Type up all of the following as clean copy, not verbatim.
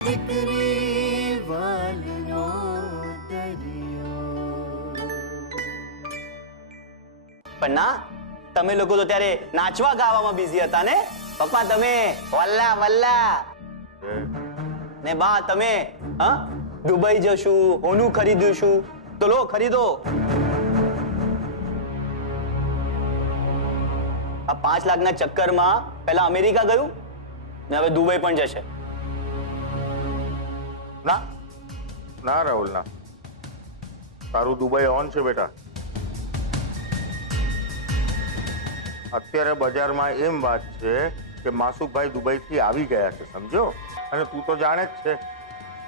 પણ ના, તમે લોકો તો ત્યારે નાચવા ગાવામાં બિઝી હતા ને. પપ્પા તમે વલ્લા વલ્લા ને બા તમે હા દુબઈ જશું, હોનું ખરીદીશું, તો લો ખરીદો. આ 5 લાખના ચક્કરમાં પહેલા અમેરિકા ગયું ને હવે દુબઈ પણ જશે. ના ના રાહુલ ના, તારું દુબઈ ઓન છે બેટા. અત્યારે બજારમાં એમ વાત છે કે માસુકભાઈ દુબઈથી આવી ગયા છે, સમજો. અને તું તો જાણે જ છે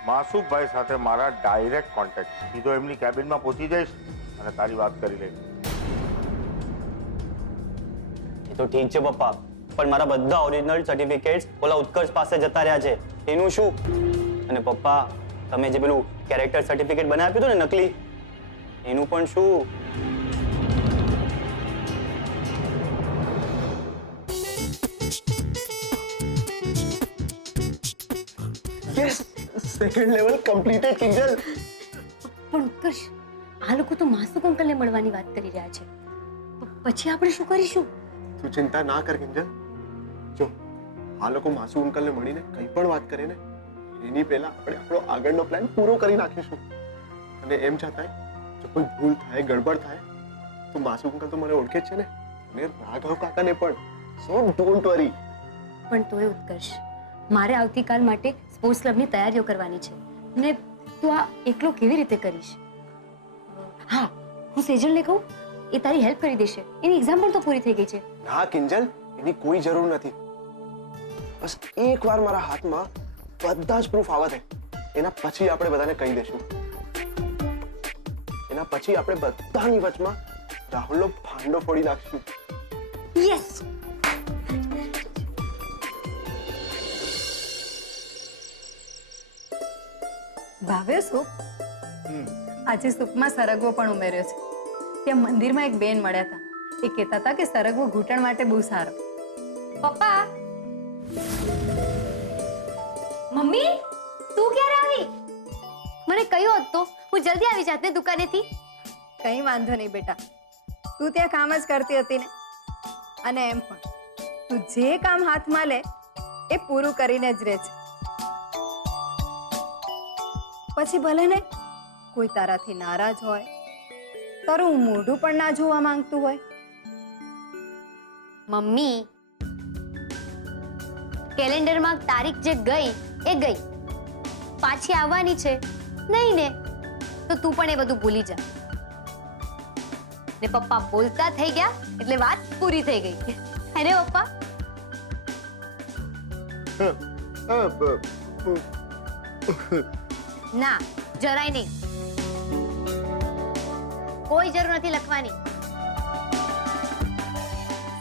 માસુકભાઈ સાથે મારા ડાયરેક્ટ કોન્ટેક્ટ. સીધો એમની કેબિનમાં પહોંચી જઈશ અને તારી વાત કરી લઈશ. એ તો ઠીક છે પપ્પા, પણ મારા બધા ઓરિજિનલ સર્ટિફિકેટ્સ ઓલા ઉત્કર્ષ પાસે જતા રહ્યા છે, એનું શું? અને પપ્પા તમે જે પેલું કેરેક્ટર સર્ટિફિકેટ બનાવી આપ્યું હતું ને નકલી, એનું પણ શું? Second level completed Kinjal. પણ ઉત્કર્ષ, આ લોકો તો માસુક અંકલને મળવાની વાત કરી રહ્યા છે, પછી આપણે શું કરીશું? તું ચિંતા ના કર કિંજલ. જો આ લોકો માસુ અંકલને મળીને કંઈ પણ વાત કરે ને એની પહેલા આપણે આપણો આગળનો પ્લાન પૂરો કરી નાખીશું. અને એમ છતાંય જો કોઈ ભૂલ થાય, ગડબડ થાય તો માસુ અંકલ તો મને ઓળખે જ છે ને, અને રાઘવ કાકાને પણ. સો ડોન્ટ વરી. પણ તોય ઉત્કર્ષ, મારે આવતીકાલ માટે સ્પોર્ટ્સ ક્લબની તૈયારીઓ કરવાની છે ને તું આ એકલો કેવી રીતે કરીશ? હા, હું સેજલને કહું, એ તારી હેલ્પ કરી દેશે. એની એક્ઝામ પણ તો પૂરી થઈ ગઈ છે. ના કિંજલ, એની કોઈ જરૂર નથી. બસ એકવાર મારા હાથમાં બધા જ પ્રૂફ આવવા દે, એના પછી આપણે બધાને કહી દઈશું. એના પછી આપણે બધાની વચમાં રાહુલનો ભાંડો ફોડી નાખશું. યસ. ભાવે સૂપ? આજે સૂપમાં સરગવો પણ ઉમેર્યો છે. ત્યાં મંદિરમાં એક બેન મળ્યા હતા, એ કહેતા હતા કે સરગવો ઘૂંટણ માટે બહુ સારો. પપ્પા! મમ્મી, તું ક્યારે આવી? મને કહ્યું હોત તો હું જલ્દી આવી જાત ને દુકાનેથી. કંઈ વાંધો નહીં બેટા, તું ત્યાં કામ જ કરતી હતી ને. અને એમ પણ તું જે કામ હાથમાં લે એ પૂરું કરીને જ રહે છે. પછી ભલે ને કોઈ તારાથી નારાજ હોય, તારું મોઢું પણ ના જોવા માંગતું હોય. મમ્મી, કેલેન્ડરમાં તારીખ જે ગઈ એ ગઈ, પાછી આવવાની છે નહીં ને, તો તું પણ એ બધું ભૂલી જા. ને પપ્પા બોલતા થઈ ગયા એટલે વાત પૂરી થઈ ગઈ. અરે પપ્પા, ના જરાય નહીં, કોઈ જરૂર નથી લખવાની.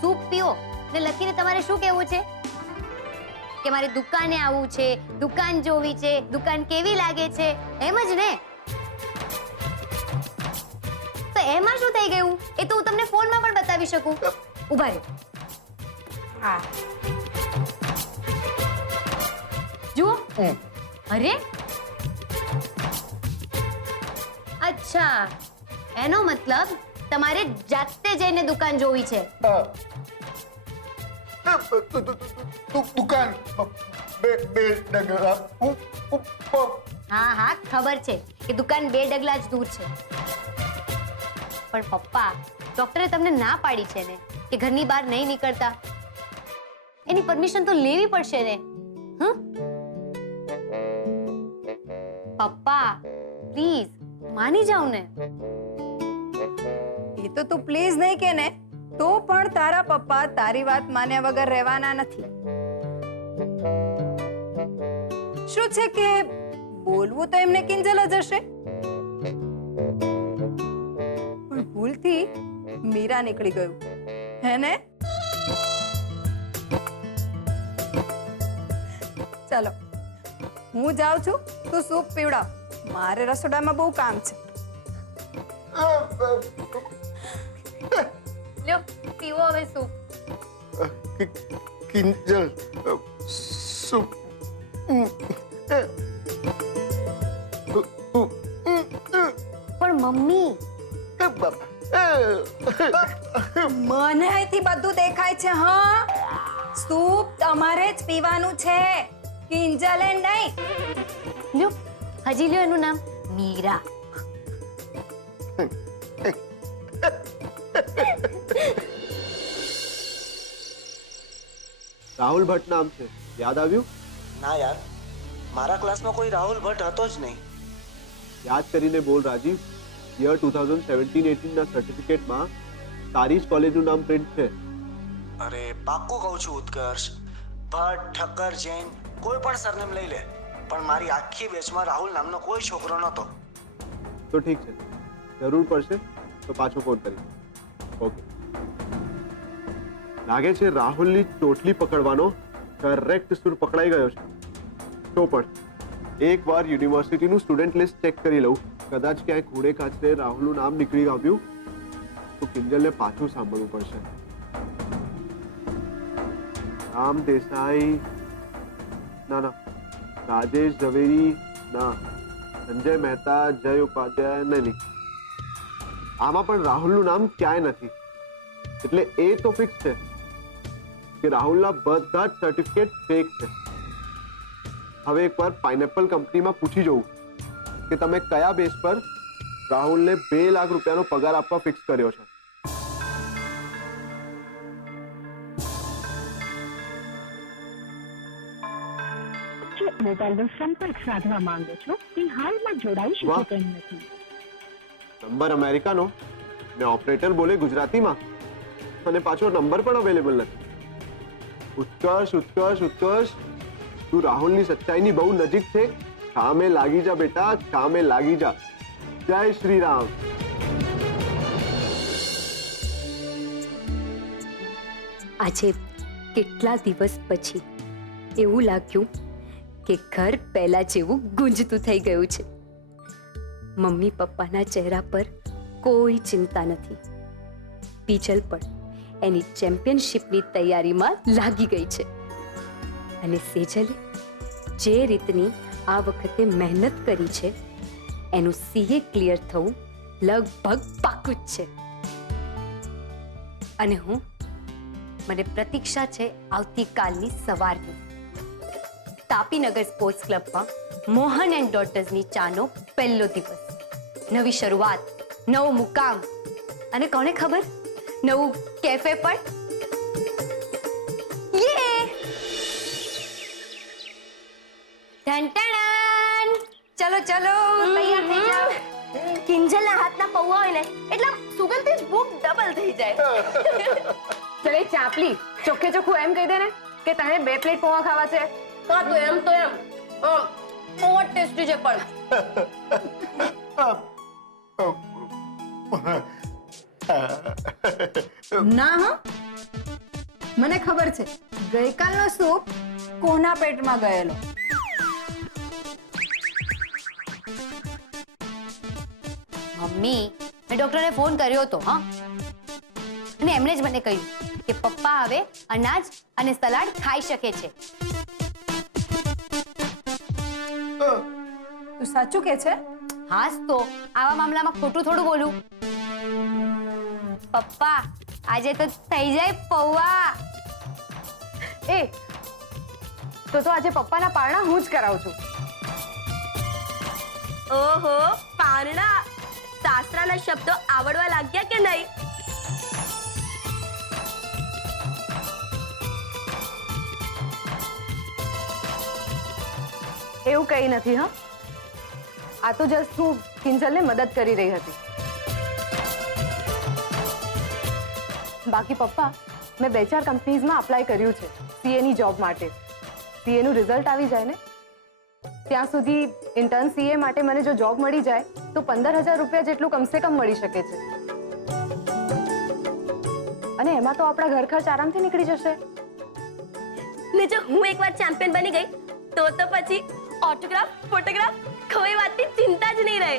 સૂપ પીઓ ને લખીને તમારે શું કહેવું છે? કે મારે દુકાને આવવું છે, દુકાન જોવી છે, દુકાન કેવી લાગે છે, એમ જ ને? તો એમાં શું થઈ ગયું એ તો હું તમને ફોનમાં પણ બતાવી શકું. ઉભા રહો. હા જુઓ. અરે અચ્છા, એનો મતલબ તમારે જાતે જઈને દુકાન જોવી છે. દુકાન બે ડગલા હા હા, ખબર છે કે દુકાન 2 ડગલા જ દૂર છે. પણ પપ્પા, ડોક્ટરે તમને ના પાડી છે ને કે ઘરની બહાર નહીં નીકળતા. એની પરમિશન તો લેવી પડશે ને. પપ્પા પ્લીઝ માની જાઓ ને. એ તો તું પ્લીઝ નહીં કે ને, તો પણ તારા પપ્પા તારી વાત માન્યા વગર રહેવાના નથી. શું છે કે બોલવું તો એમને કિંજલ જ હશે, પણ ભૂલથી મીરા નીકળી ગયું હે ને? ચલો હું જાઉં છું, તું સૂપ પીવડાવ, મારે રસોડામાં બહુ કામ છે. લ્યો પીવો હવે સૂપ. કિંજલ સૂપ પણ મમ્મી મને અહીંથી બધું દેખાય છે. હા, સૂપ તમારે જ પીવાનું છે, કિંજલે નહીં. લ્યો હજી લ્યો એનું નામ મીરા. રાહુલ ભટ્ટ નામ છે, યાદ આવ્યું? ના યાર, મારા ક્લાસમાં કોઈ રાહુલ ભટ્ટ હતો જ નહીં. યાદ કરીને બોલ રાજીવ. યર 2017-18 ના સર્ટિફિકેટમાં તારી જ કોલેજનું નામ પ્રિન્ટ છે. અરે પાક્કું કહું છું ઉત્કર્ષ, ભટ્ટ, ઠક્કર, જૈન કોઈ પણ સરનેમ લઈ લે, પણ મારી આખી બેચમાં રાહુલ નામનો કોઈ છોકરો નહોતો. તો ઠીક છે, જરૂર પડશે તો પાછો ફોન કરીશ. ઓકે. લાગે છે રાહુલની ચોટલી પકડવાનો કરેક્ટ સુર પકડાઈ ગયો છે. તો પણ એકવાર યુનિવર્સિટીનું સ્ટુડન્ટ લિસ્ટ ચેક કરી લઉં. કદાચ ક્યાંય ઘોડે કાચરે રાહુલનું નામ નીકળી આવ્યું તો કિંજલને પાછું સાંભળવું પડશે. રામ દેસાઈ ના, રાજેશ ઝવેરી ના, સંજય મહેતા, જય ઉપાધ્યાય નહીં. આમાં પણ રાહુલનું નામ ક્યાંય નથી. એટલે એ તો ફિક્સ છે કે રાહુલના બધા જ સર્ટિફિકેટ ફેક છે. હવે એકવાર પાઇનેપલ કંપનીમાં પૂછી જોઉં કે તમે કયા બેઝ પર રાહુલને 2 લાખ રૂપિયાનો પગાર આપવા ફિક્સ કર્યો છે. મોબાઈલનો સંપર્ક સાધવા માંગો છો તે હાલમાં જોડાઈ શકે વાહ. તેમ નથી. નંબર અમેરિકાનો ને ઓપરેટર બોલે ગુજરાતીમાં અને પાછો નંબર પણ અવેલેબલ નથી. ઉત્કર્ષ ઉત્કર્ષ ઉત્કર્ષ, તું રાહુલની સચ્ચાઈની બહુ નજીક છે. કામે લાગી જા બેટા, કામે લાગી જા. જય શ્રી રામ. આજે કેટલા દિવસ પછી એવું લાગ્યું કે ઘર પહેલા જેવું ગુંજતું થઈ ગયું છે. મમ્મી પપ્પાના ચહેરા પર કોઈ ચિંતા નથી. પીચલ પણ એની ચેમ્પિયનશિપની તૈયારીમાં લાગી ગઈ છે અને સેજલે જે રીતની આ વખતે મહેનત કરી છે એનું સીએ ક્લિયર થવું લગભગ પાક્કું જ છે. અને મને પ્રતીક્ષા છે આવતીકાલની સવારની. તાપીનગર સ્પોર્ટ્સ ક્લબમાં મોહન એન્ડ ડોટર્સની ચાનો પહેલો દિવસ. નવી શરૂઆત, નવો મુકામ અને કોને ખબર નવું કેફે પણ. યે! ટન-ટન! ચલો ચલો, તૈયાર થઈ જાઓ. કિંજલના હાથના પૌવા હોય ને એટલે સુગંધથી જ ભૂખ ડબલ થઈ જાય. ચલે ચાપલી, ચોખ્ખે ચોખ્ખું એમ કહી દે ને કે તને 2 પ્લેટ પૌવા ખાવા છે. હા તો એમ બહુ ટેસ્ટી છે પણ. ના હો, મને ખબર છે ગઈકાલનો સૂપ કોના પેટમાં ગયેલો. મમ્મી, મેં ડોક્ટરને ફોન કર્યો હતો. હા, અને એમણે જ મને કહ્યું કે પપ્પા હવે અનાજ અને સલાડ ખાઈ શકે છે. તું સાચું કે છે? હાસ તો આવા મામલામાં ખોટું થોડું બોલું. પપ્પા આજે તો થઈ જાય પૌવા. એ તો આજે પપ્પાના પારણા હું જ કરાવું છું. ઓહો, પારણા! સાસરાના શબ્દો આવડવા લાગ્યા કે નહીં? એવું કંઈ નથી. હા, આ તો જસ્ટ હું કિંજલને મદદ કરી રહી હતી. બાકી પપ્પા, મેં 2-4 કંપનીઝમાં અપ્લાય કર્યું છે સીએની જોબ માટે. સીએનું રિઝલ્ટ આવી જાય ને ત્યાં સુધી ઇન્ટર્ન સીએ માટે મને જો જોબ મળી જાય તો 15,000 રૂપિયા જેટલું કમસે કમ મળી શકે છે. અને એમાં તો આપણા ઘર ખર્ચ આરામથી નીકળી જશે. ને જો હું એકવાર ચેમ્પિયન બની ગઈ તો પછી ઓટોગ્રાફ, ફોટોગ્રાફ કોઈ વાતની ચિંતા જ નહીં રહે.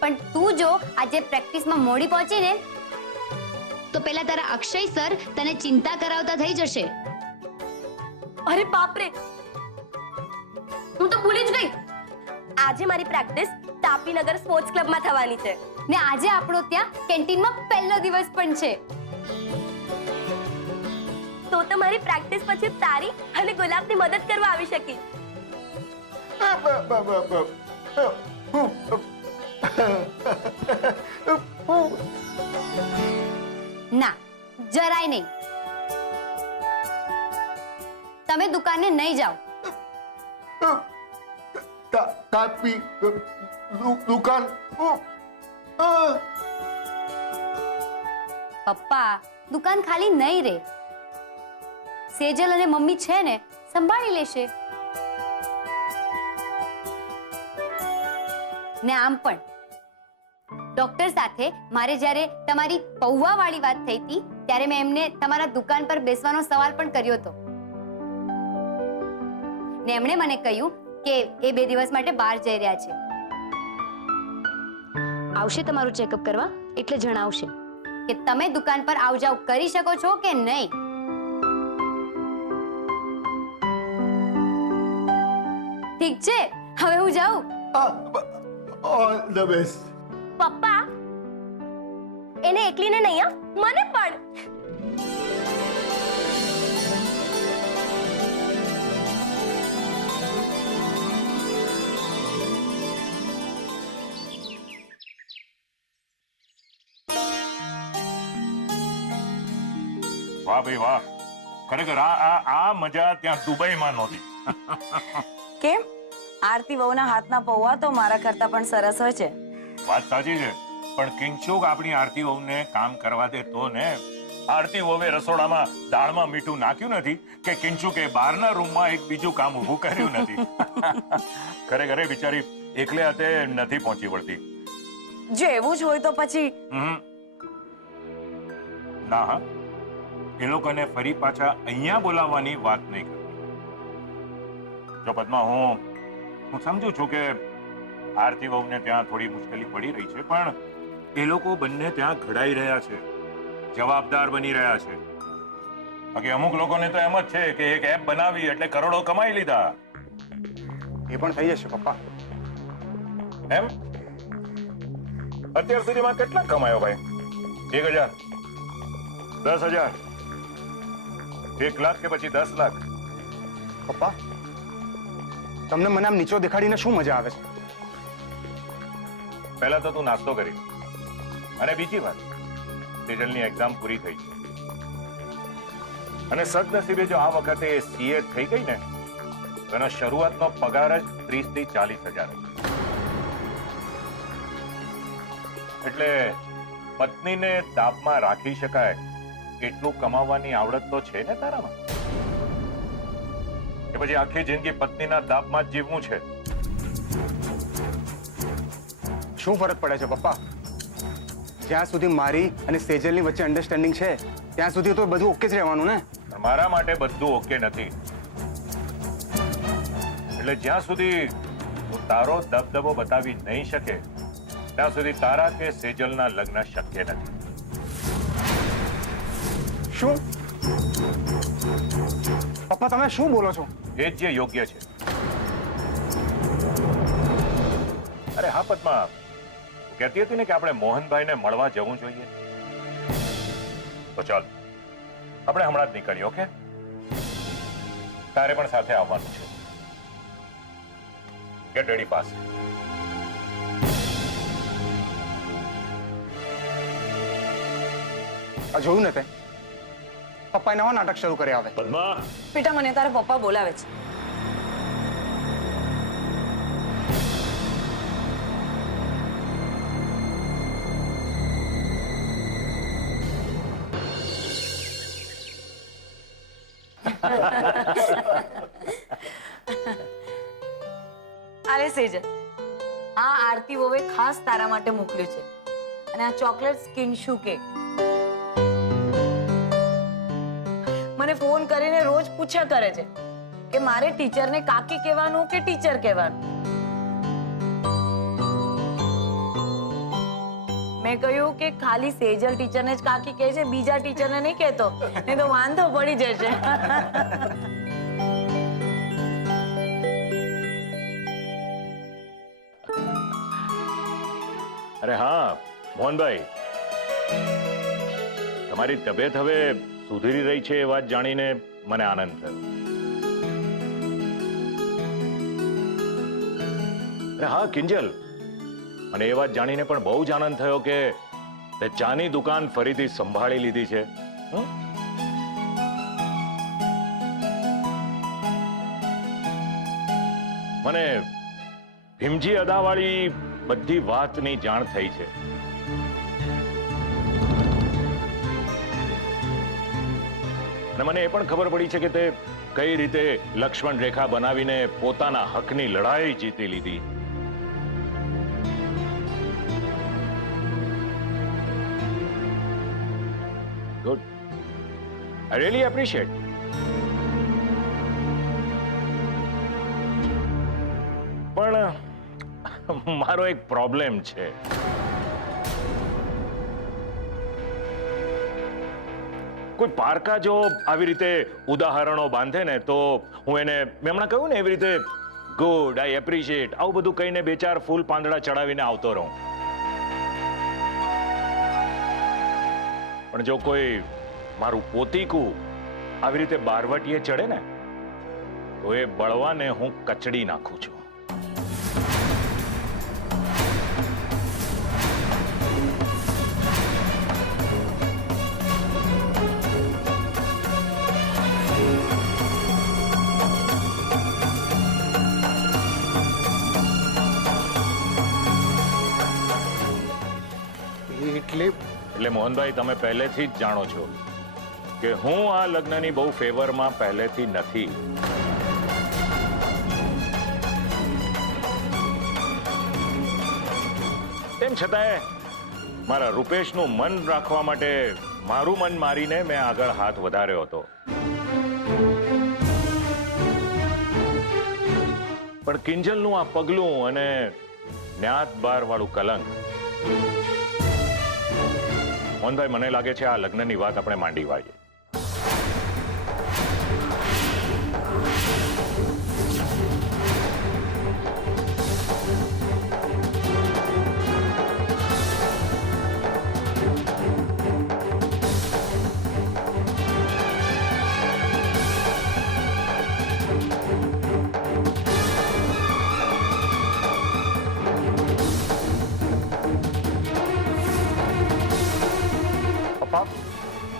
પણ તું જો આજે પ્રેક્ટિસમાં મોડી પહોંચી ને તો પેલા તારા અક્ષય સર તને ચિંતા કરાવતા થઈ જશે. અરે બાપરે, હું તો ભૂલી જ ગઈ. આજે મારી પ્રેક્ટિસ તાપીનગર સ્પોર્ટ્સ ક્લબમાં થવાની છે. ને આજે આપણો ત્યાં કેન્ટીનમાં પહેલો દિવસ પણ છે. તો મારી પ્રેક્ટિસ પછી તારી અને ગુલાબની મદદ કરવા આવી શકીશ. ના, જરાય નહીં. તમે દુકાને નહીં જાઓ. તાપી દુકાન પપ્પા, દુકાન ખાલી નહીં રે. સેજલ અને મમ્મી છે ને, સંભાળી લેશે. ને આમ પણ ડોક્ટર સાથે મારે જ્યારે તમારી પૌવા વાળી વાત થઈ હતી ત્યારે મેં એમને તમારા દુકાન પર બેસવાનો સવાલ પણ કર્યો હતો. ને એમણે મને કહ્યું કે એ 2 દિવસ માટે બહાર જઈ રહ્યા છે. આવશે તમારું ચેકઅપ કરવા એટલે જણાવશે. કે તમે દુકાન પર આવ જાવ કરી શકો છો કે નહીં. ઠીક છે, હવે હું જાઉં. All the best. પપ્પા એને એકલીને નહીં હા, મને પણ. વાહ ભાઈ વાહ, ખરેખર આ મજા ત્યાં દુબઈમાં નહોતી. કેમ? આરતી વહુના હાથના પૌવા તો મારા કરતા પણ સરસ હોય છે. વાત સાચી છે, પણ કિંગશુક આપણી આરતી વહુને કામ કરવા દે તો ને. આરતી વહુએ રસોડામાં દાળમાં મીઠું નાખ્યું નથી કે કિંગશુકે બહારના રૂમમાં એક બીજું કામ ઊભું કર્યું નથી. ખરેખર એ બિચારી એકલે હાથે નથી પહોંચી વળતી. જો એવું જ હોય તો પછી ના હા, એ લોકોને ફરી પાછા અહીંયા બોલાવવાની વાત નહીં કરતી. જો પદ્મા, હું સમજુ છું કે આરતી વહુને ત્યાં થોડી મુશ્કેલી પડી રહી છે, પણ એ લોકો બંને ત્યાં ઘડાઈ રહ્યા છે, જવાબદાર બની રહ્યા છે. બાકી અમુક લોકોને તો એમ જ છે કે એક એપ બનાવી એટલે કરોડો કમાઈ લીધા. એ પણ થઈ જશે પપ્પા. એમ અત્યાર સુધીમાં કેટલા કમાયો ભાઈ? 1000, 10,000, 1 લાખ કે પછી 10 લાખ? પપ્પા, તમને મને આમ નીચો દેખાડીને શું મજા આવે છે? પહેલા તો તું નાસ્તો કરી, અને બીજી વાત, સેજલની એક્ઝામ પૂરી થઈ છે, અને સદનસીબે જો આ વખતે સીએ થઈ ગઈ ને તો એનો શરૂઆતનો પગાર જ 30 થી 40 હજાર. એટલે પત્નીને દાબમાં રાખી શકાય એટલું કમાવાની આવડત તો છે ને તારામાં? કે પછી આખી જિંદગી પત્નીના દાબમાં જ જીવવું છે? શું ફરક પડે છે પપ્પા? જ્યાં સુધી મારી અને સેજલની વચ્ચે અન્ડરસ્ટેન્ડિંગ છે ત્યાં સુધી તો બધું ઓકે જ રહેવાનું ને. મારા માટે બધું ઓકે નથી. એટલે જ્યાં સુધી તું તારો દબદબો બતાવી નહીં શકે ત્યાં સુધી તારા કે સેજલના લગ્ન શક્ય નથી. શું પપ્પા તમે શું બોલો છો? એ જ જે યોગ્ય છે. અરે હા પદ્મા, તું કહેતી હતી ને કે આપણે મોહનભાઈને મળવા જવું જોઈએ. તો ચાલ આપણે હમણાં જ નીકળીએ. ઓકે? તારે પણ સાથે આવવાનું છે. Gate ready fast. આ જોયું ને તે પપ્પાએ નવા નાટક શરૂ કર્યા. હવે પદ્મા, બેટા, મને તારા પપ્પા બોલાવે છે. અરે સેજલ, આ આરતી વોવે ખાસ તારા માટે મોકલ્યું છે, અને આ ચોકલેટ કિંગશુ કેક. મને ફોન કરીને રોજ પૂછ્યા કરે છે કે મારે ટીચરને કાકી કહેવાનું કે ટીચર કહેવાનું. મેં કહ્યું કે ખાલી સેજલ ટીચરને જ કાકી કહે છે, બીજા ટીચરને નહીં કહેતો, નહીં તો વાંધો પડી જશે. અરે હા મોહનભાઈ, તમારી તબિયત હવે સુધરી રહી છે એ વાત જાણીને મને આનંદ થયો. અરે હા કિંજલ, અને એ વાત જાણીને પણ બહુ જ આનંદ થયો કે તે ચાની દુકાન ફરીથી સંભાળી લીધી છે. મને ભીમજી અદાવાળી બધી વાતની જાણ થઈ છે. અને મને એ પણ ખબર પડી છે કે તે કઈ રીતે લક્ષ્મણ રેખા બનાવીને પોતાના હકની લડાઈ જીતી લીધી. Good, I really appreciate. પણ મારો એક પ્રોબ્લેમ છે. કોઈ પારકા જો આવી રીતે ઉદાહરણો બાંધે ને તો હું એને, મેં હમણાં કહ્યું ને એવી રીતે ગુડ, આઈ એપ્રિશિએટ, આવું બધું કહીને 2-4 ફૂલ પાંદડા ચડાવીને આવતો રહું. પણ જો કોઈ મારું પોતીકું આવી રીતે બારવટીએ ચડે ને તો એ બળવાને હું કચડી નાખું છું. એટલે મોહનભાઈ, તમે પહેલેથી જ જાણો છો કે હું આ લગ્નની બહુ ફેવરમાં પહેલેથી નથી. તેમ છતાંય મારા રૂપેશનું મન રાખવા માટે મારું મન મારીને મેં આગળ હાથ વધાર્યો હતો. પણ કિંજલનું આ પગલું અને જ્ઞાત બાર વાળું કલંક, મોહનભાઈ, મને લાગે છે આ લગ્નની વાત આપણે માંડી વાળીએ.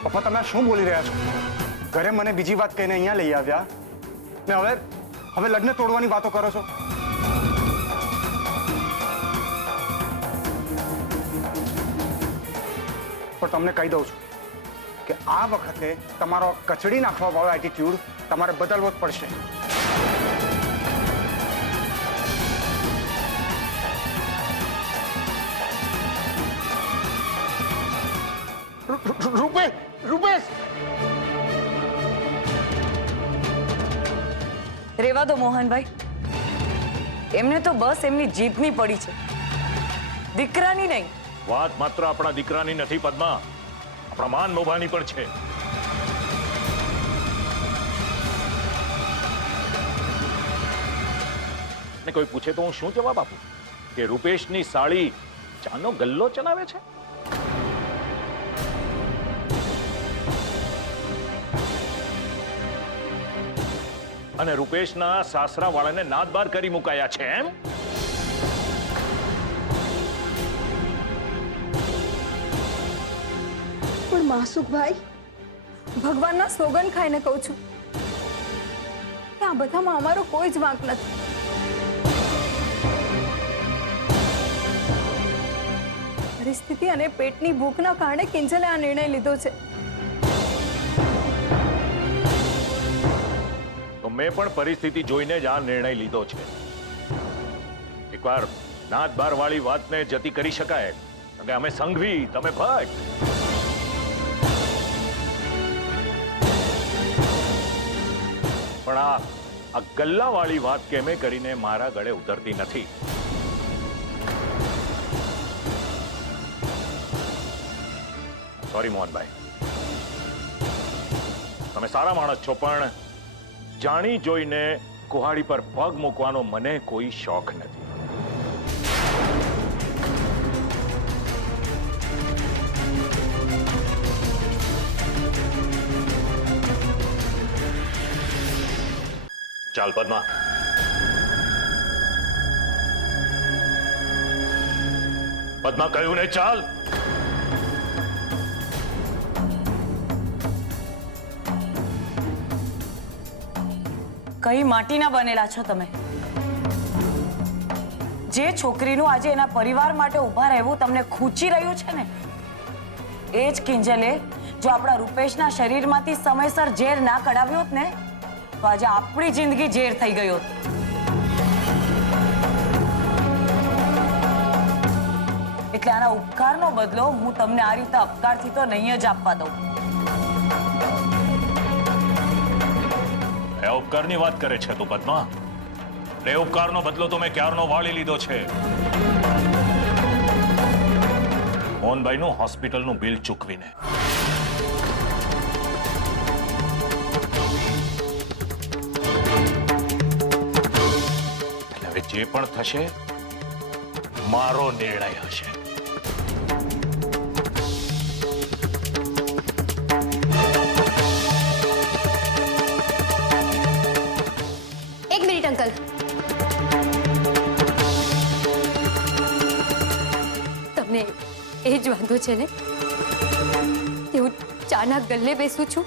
પપ્પા, તમે શું બોલી રહ્યા છો? ઘરે મને બીજી વાત કહીને અહીંયા લઈ આવ્યા ને હવે લગ્ન તોડવાની વાતો કરો છો? પણ તમને કહી દઉં છું કે આ વખતે તમારો કચડી નાખવા વાળો એટીટ્યુડ તમારે બદલવો જ પડશે. રૂપેશ, રેવા દો મોહનભાઈ. એમને તો બસ એમની જીતની પડી છે, દીકરાની નહીં. વાત માત્ર આપણા દીકરાની નથી પદ્મા, આપણા માન મોભાની પણ છે. ને કોઈ પૂછે તો હું શું જવાબ આપું કે રૂપેશની સાળી ચાનો ગલ્લો ચલાવે છે? અને રૂપેશના સાસરા વાળાને નાદબાર કરી મુકાયા છે એમ? પણ માસુકભાઈ, ભગવાનના સોગન ખાઈને કહું છું કે આ બધામાં અમારો કોઈ જ વાંક નથી. પરિસ્થિતિ અને પેટની ભૂખના કારણે કિંજલે આ નિર્ણય લીધો છે. તો મેં પણ પરિસ્થિતિ જોઈને જ આ નિર્ણય લીધો છે. એકવાર નાત બાર વાળી વાતને જતી કરી શકાય કે અમે સંઘવી, તમે ભટ્ટ. પણ આ ગલ્લા વાળી વાત કેમે કરીને મારા ગળે ઉતરતી નથી. સોરી મોહનભાઈ, તમે સારા માણસ છો, પણ જાણી જોઈને કુહાડી પર પગ મૂકવાનો મને કોઈ શોખ નથી. ચાલ પદ્મા. પદ્મા કહ્યું ને ચાલ. કઈ માટીના બનેલા છો તમે? જે છોકરીનું આજે એના પરિવાર માટે ઊભા રહેવું તમને ખૂંચી રહ્યું છે ને, એ જ કિંજલે જો આપણા રૂપેશના શરીરમાંથી સમયસર ઝેર ના કઢાવ્યો હોત ને, તો આજે આપણી જિંદગી ઝેર થઈ ગઈ હોત. એટલે આના ઉપકારનો બદલો હું તમને આ રીતે અપકારથી તો નહીં જ આપવા દઉં. એ ઉપકારની વાત કરે છે તું પદ્મા? એ ઉપકારનો બદલો તો મેં ક્યારનો વાળી લીધો છે. મોહનભાઈનું હોસ્પિટલનું બિલ ચૂકવીને. એટલે હવે જે પણ થશે મારો નિર્ણય હશે. એક મિનિટ અંકલ. તમને એ જ વાંધો છે ને કે હું ચાના ગલ્લે બેસું છું?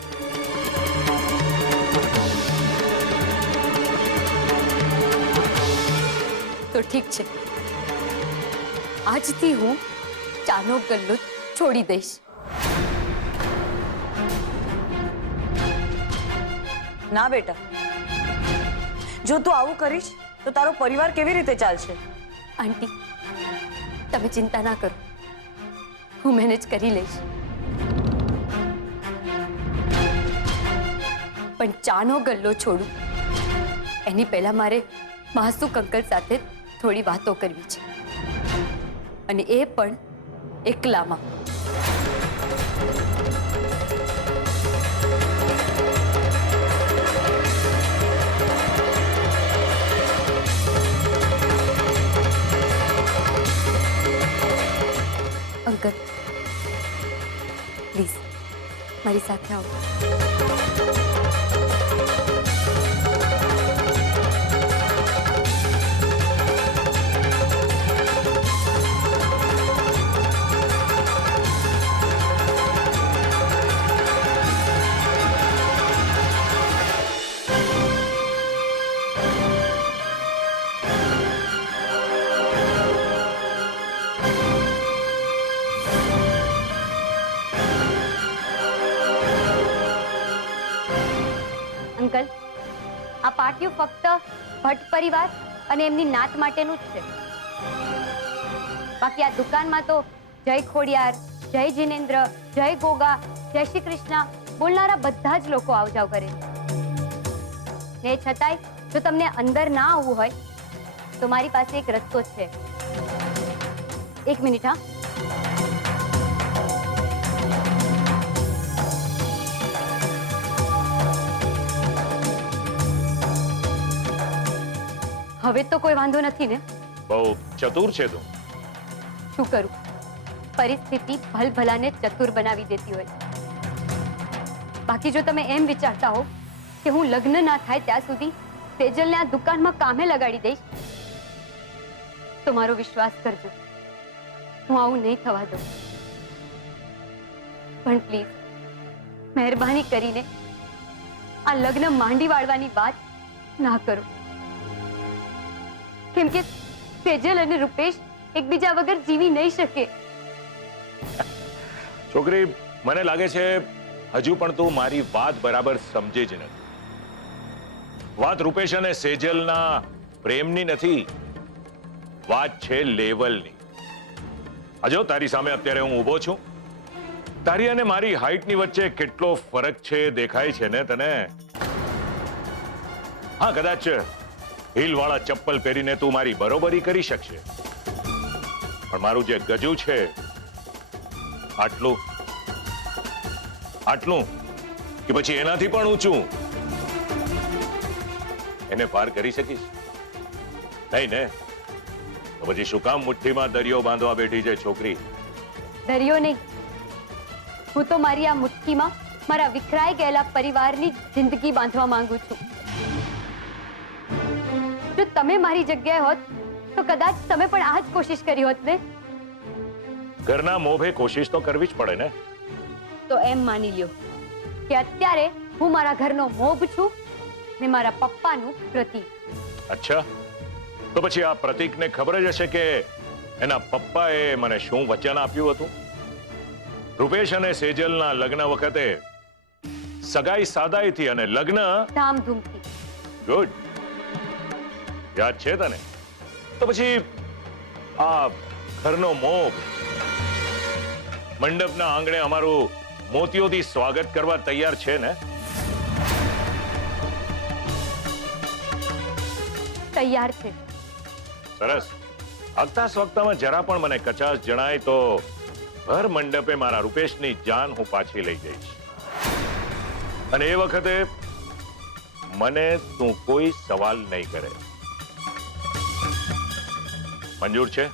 તો ઠીક છે, આજથી હું ચાનો ગલ્લો છોડી દઈશ. ના બેટા, જો તું આવું કરીશ તો તારો પરિવાર કેવી રીતે ચાલશે? આંટી, તમે ચિંતા ના કરો, હું મેનેજ કરી લઈશ. પણ ચાનો ગલ્લો છોડું એની પહેલા મારે માસુક અંકલ સાથે થોડી વાતો કરવી છે, અને એ પણ એકલામાં. અંકલ પ્લીઝ મારી સાથે આવો. અંકલ, આ પાટિયું ફક્ત ભટ્ટ પરિવાર અને એમની નાત માટેનું જ છે. બાકી આ દુકાનમાં તો જય ખોડિયાર, જય જીનેન્દ્ર, જય ગોગા, જય શ્રી કૃષ્ણ બોલનારા બધા જ લોકો આવ જાવ કરે છે. ને છતાંય જો તમને અંદર ના આવવું હોય તો મારી પાસે એક રસ્તો છે. એક મિનિટ હા. હવે તો કોઈ વાંધો નથી ને? બહુ ચતુર છે તું. શું કરું, પરિસ્થિતિ ભલભલાને ચતુર બનાવી દેતી હોય. બાકી જો તમે એમ વિચારતા હો કે હું લગ્ન ના થાય ત્યાં સુધી તેજલને આ દુકાનમાં કામે લગાડી દઈશ, તો મારો વિશ્વાસ કરજો, હું આવું નહીં થવા દઉં. પણ પ્લીઝ મહેરબાની કરીને આ લગ્ન માંડી વાળવાની વાત ના કરો, કેમ કે તેજલ અને રૂપેશ એકબીજા વગર જીવી નહીં શકે. છોકરી, મને લાગે છે હજુ પણ તું મારી વાત બરાબર સમજી જ નથી. વાત રૂપેશ અને સેજલના પ્રેમની નથી, વાત છે લેવલની. અજો તારી સામે અત્યારે હું ઊભો છું, તારી અને મારી હાઈટની વચ્ચે કેટલો ફરક છે દેખાય છે ને તને? હા, કદાચ હીલ વાળા ચપ્પલ પહેરીને તું મારી બરોબરી કરી શકશે, પણ મારું જે ગજુ છે આટલું આટલું કે પછી એનાથી પણ ઊંચું, એને પાર કરી શકીશ નહીં ને? તો પછી શું કામ મુઠ્ઠીમાં દરિયો બાંધવા બેઠી છે છોકરી? દરિયો નહીં, હું તો મારી આ મુઠ્ઠીમાં મારા વિખરાઈ ગયેલા પરિવારની જિંદગી બાંધવા માંગુ છું. તમે મારી જગ્યાએ હોત તો કદાચ તમે પણ આ જ કોશિશ કરી હોત ને. ઘરના મોભે કોશિશ તો કરવી જ પડે ને. તો એમ માની લ્યો કે અત્યારે હું મારા ઘરનો મોભ છું ને મારા પપ્પાનું પ્રતીક. અચ્છા, તો પછી આ પ્રતીકને ખબર જ હશે કે એના પપ્પાએ મને શું વચન આપ્યું હતું. રૂપેશ અને સેજલના લગ્ન વખતે સગાઈ સાદાઈથી અને લગ્ન ધામધૂમથી. ગુડ, યાદ છે તને? તો પછી આ ઘરનો મોભ મંડપના આંગણે અમારું મોતીઓથી સ્વાગત કરવા તૈયાર છે ને? તૈયાર છે. સરસ. આગતા સ્વગતામાં જરા પણ મને કચાશ જણાય તો ભર મંડપે મારા રૂપેશની જાન હું પાછી લઈ જઈશ. અને એ વખતે મને તું કોઈ સવાલ નહીં કરે. મંજૂર છે?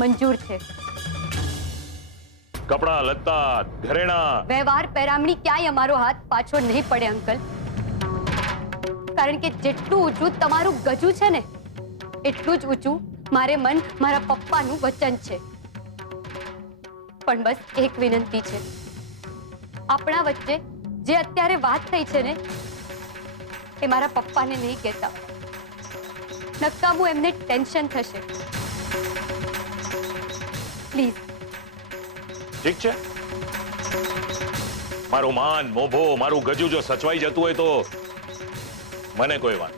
મંજૂર છે. કપડા લત્તા ઘરેણા વ્યવહાર પેરામણી ક્યાંય અમારો હાથ પાછો નહીં પડે અંકલ. કારણ કે જેટલું ઊંચું તમારું ગજુ છે ને એટલું જ ઊંચું મારે મન મારા પપ્પાનું વચન છે. પણ બસ એક વિનંતી છે, આપણા વચ્ચે જે અત્યારે વાત થઈ છે ને એ મારા પપ્પાને નહીં કહેતા. નકામું એમને ટેન્શન થશે. પ્લીઝ. ઠીક છે. મારું માન મોભો મારું ગજુ જો સચવાઈ જતું હોય તો મને કોઈ વાત.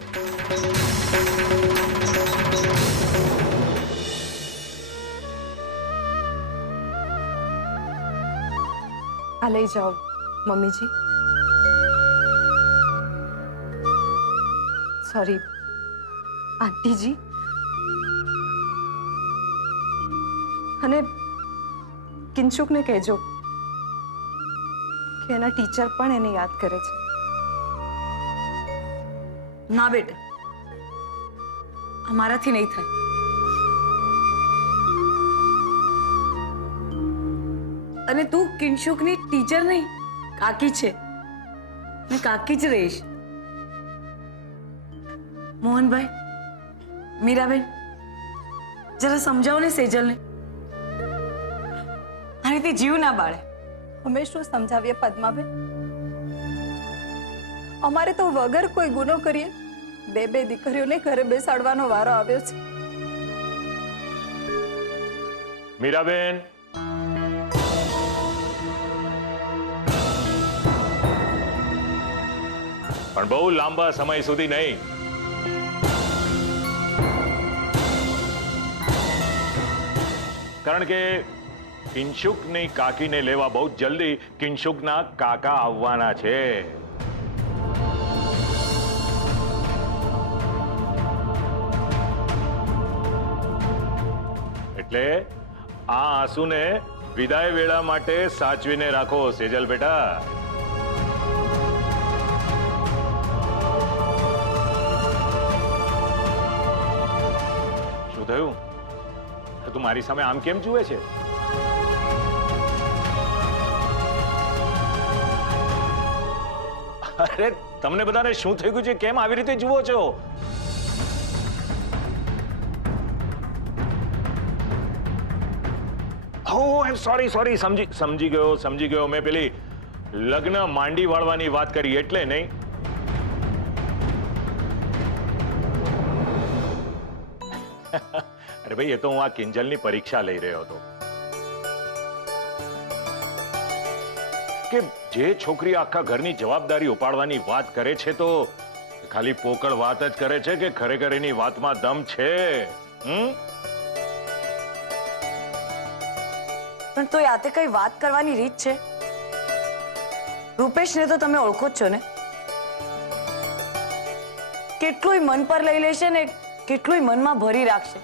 આ લઈ જાઓ મમ્મીજી. સોરી આંટીજી. અને કિંશુકને કહેજો કે એના ટીચર પણ એને યાદ કરે છે. ના બેટા, અમારાથી નહીં થાય. અને તું કિંશુકની ટીચર નહીં, કાકી છે ને કાકી જ રહીશ. મોહનભાઈ, મીરાબેન, જરા સમજાવો ને સેજલને. આ રીતે જીવ ના બાળે. અમે શું સમજાવીએ પદ્માબેન? અમારે તો વગર કોઈ ગુનો કરીએ બે દીકરીઓને ઘરે બેસાડવાનો વારો આવ્યો છે. મીરાબેન, પણ બહુ લાંબા સમય સુધી નહીં. કારણ કે કિંશુકની કાકીને લેવા બહુ જલ્દી કિંશુકના કાકા આવવાના છે. એટલે આ આંસુને વિદાય વેળા માટે સાચવીને રાખો સેજલ બેટા. શું થયું? તું મારી સામે આમ કેમ જુએ છે? અરે તમને બધાને શું થઈ ગયું છે? કેમ આવી રીતે જુઓ છો? સોરી સમજી ગયો. મેં પેલી લગ્ન માંડી વાળવાની વાત કરી એટલે નહીં. અરે ભાઈ, એ તો હું આ કિંજલની પરીક્ષા લઈ રહ્યો હતો કે જે છોકરી આખા ઘરની જવાબદારી ઉપાડવાની વાત કરે છે તો ખાલી પોકળ વાત જ કરે છે કે ખરેખર એની વાતમાં દમ છે? પણ તો યાતે કઈ વાત કરવાની રીત છે. રૂપેશને તો તમે ઓળખો જ છો ને. કેટલુંય મન પર લઈ લેશે ને કેટલુંય મનમાં ભરી રાખશે.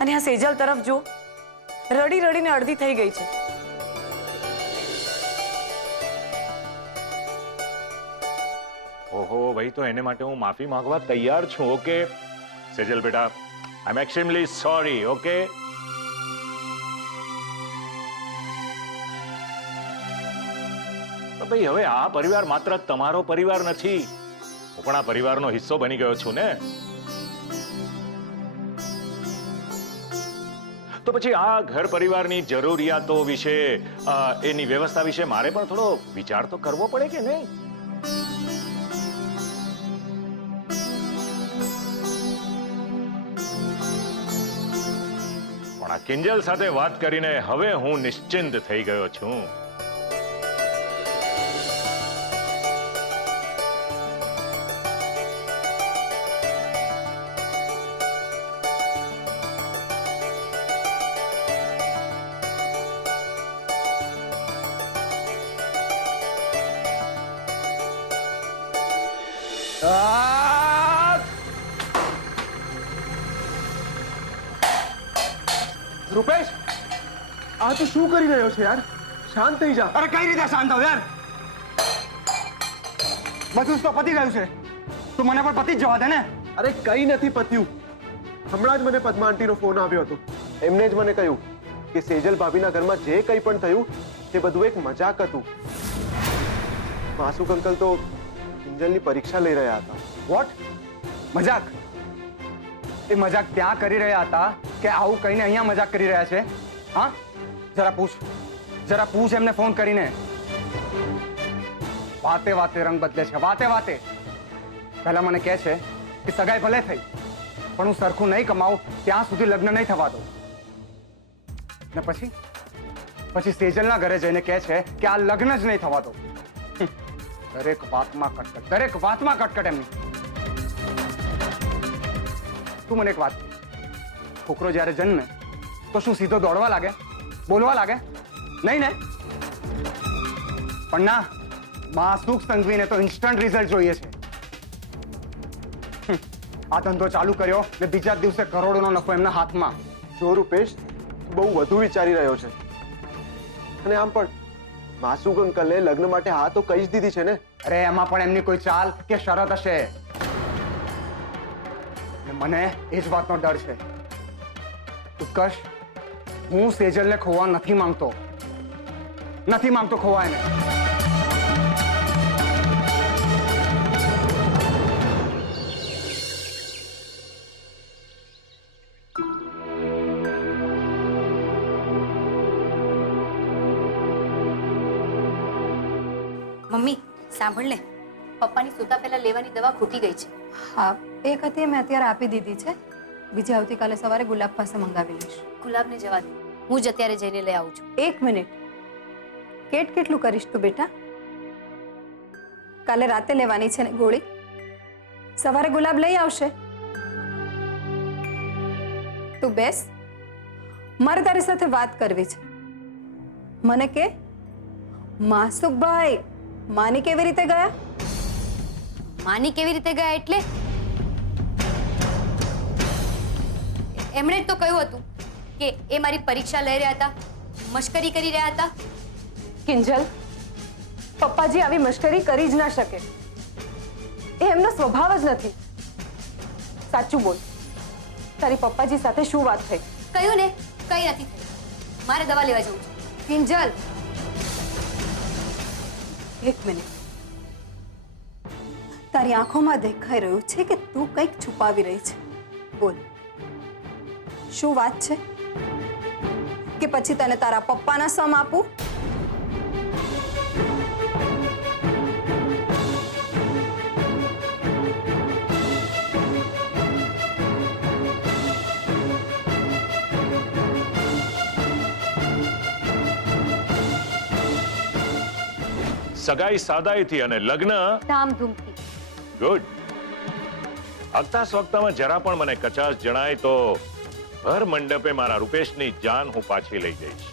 અને આ સેજલ તરફ જો, રડી રડીને અડધી થઈ ગઈ છે. ઓહો ભાઈ, તો એને માટે હું માફી માંગવા તૈયાર છું. ઓકે સેજલ બેટા, આઈ એમ એક્સ્ટ્રીમલી સોરી. ઓકે, ભાઈ હવે આ પરિવાર માત્ર તમારો પરિવાર નથી, હું પણ આ પરિવારનો હિસ્સો બની ગયો છું ને. તો પછી આ ઘર પરિવારની જરૂરિયાતો વિશે, એની વ્યવસ્થા વિશે મારે પણ થોડો વિચાર તો કરવો પડે કે નહીં? પણ આ કિંજલ સાથે વાત કરીને હવે હું નિશ્ચિંત થઈ ગયો છું. રૂપેશ, આ તું શું કરી રહ્યો છે યાર? શાંત થઈ જા. અરે કઈ રીતે શાંત થાવ યાર? બધું જ તો પતી ગયું છે, તું મને પણ પતી જ જવા દે ને. અરે કઈ નથી પત્યું. હમણાં જ મને પદ્મા આંટીનો ફોન આવ્યો હતો. એમને જ મને કહ્યું કે સેજલ ભાભીના ઘરમાં જે કંઈ પણ થયું તે બધું એક મજાક હતું. માસુક અંકલ તો કિંજલની પરીક્ષા લઈ રહ્યા હતા. વોટ? મજાક? એ મજાક ત્યાં કરી રહ્યા હતા કે આવું કહીને અહીંયા મજાક કરી રહ્યા છે? હા, જરા પૂછ એમને ફોન કરીને. વાતે વાતે રંગ બદલે છે, વાતે વાતે. પહેલા મને કહે છે કે સગાઈ ભલે થઈ, પણ હું સરખું નહીં કમાવું ત્યાં સુધી લગ્ન નહીં થવા દઉં. ને પછી સેજલના ઘરે જઈને કહે છે કે આ લગ્ન જ નહીં થવા દઉં. દરેક વાતમાં કટકટ એમની. તું મને એક વાત, છોકરો જ્યારે જન્મે તો શું સીધો દોડવા લાગે, બોલવા લાગે? નહીં ને? પણ ના, માસુક સંઘવીને તો ઇન્સ્ટન્ટ રિઝલ્ટ જોઈએ છે. આ ધંધો ચાલુ કર્યો ને બીજા જ દિવસે કરોડોનો નફો એમના હાથમાં. જો રૂપેશ, બહુ વધુ વિચારી રહ્યો છે. અને આમ પણ માસુક અંકલે લગ્ન માટે હા તો કહી જ દીધી છે ને. અરે એમાં પણ એમની કોઈ ચાલ કે શરત હશે. મને એ જ વાતનો ડર છે. ઉત્કર્ષ, હું સેજલને ખોવા નથી માંગતો ખોવા એને. મમ્મી સાંભળ ને, પપ્પાની સૂતા પહેલા લેવાની દવા ખૂટી ગઈ છે. હા, એક હતી મેં અત્યારે આપી દીધી છે. બીજી આવતીકાલે સવારે ગુલાબ પાસે મંગાવી લઈશ. ગુલાબને જવા દે, હું જ અત્યારે જઈને લઈ આવું છું. એક મિનિટ, કેટલું કરીશ તું બેટા? કાલે રાતે લેવાની છે ને ગોળી? સવારે ગુલાબ લઈ આવશે. તું બેસ, મારે તારી સાથે વાત કરવી છે. મને કે માસુકભાઈ માની કેવી રીતે ગયા? માની કેવી રીતે ગયા એટલે? એમણે જ તો કહ્યું હતું કે એ મારી પરીક્ષા લઈ રહ્યા હતા, મશ્કરી કરી રહ્યા હતા. કિંજલ, પપ્પાજી આવી મશ્કરી કરી જ ના શકે. એ એમનો સ્વભાવ જ નથી. સાચું બોલ, તારી પપ્પાજી સાથે શું વાત થઈ? કહ્યું ને, કઈ નથી થયું. મારે દવા લેવા જવું છે. કિંજલ, એક મિનિટ. તારી આંખોમાં દેખાઈ રહ્યું છે કે તું કંઈક છુપાવી રહી છે. બોલ, શું વાત છે? કે પછી તને તારા પપ્પાના સમ આપું? સગાઈ સાદાઈથી અને લગ્ન ધામધૂમથી. ગુડ. આગતા સ્વગતામાં જરા પણ મને કચાશ જણાય તો ભર મંડપે મારા રૂપેશની જાન હું પાછી લઈ જઈશ.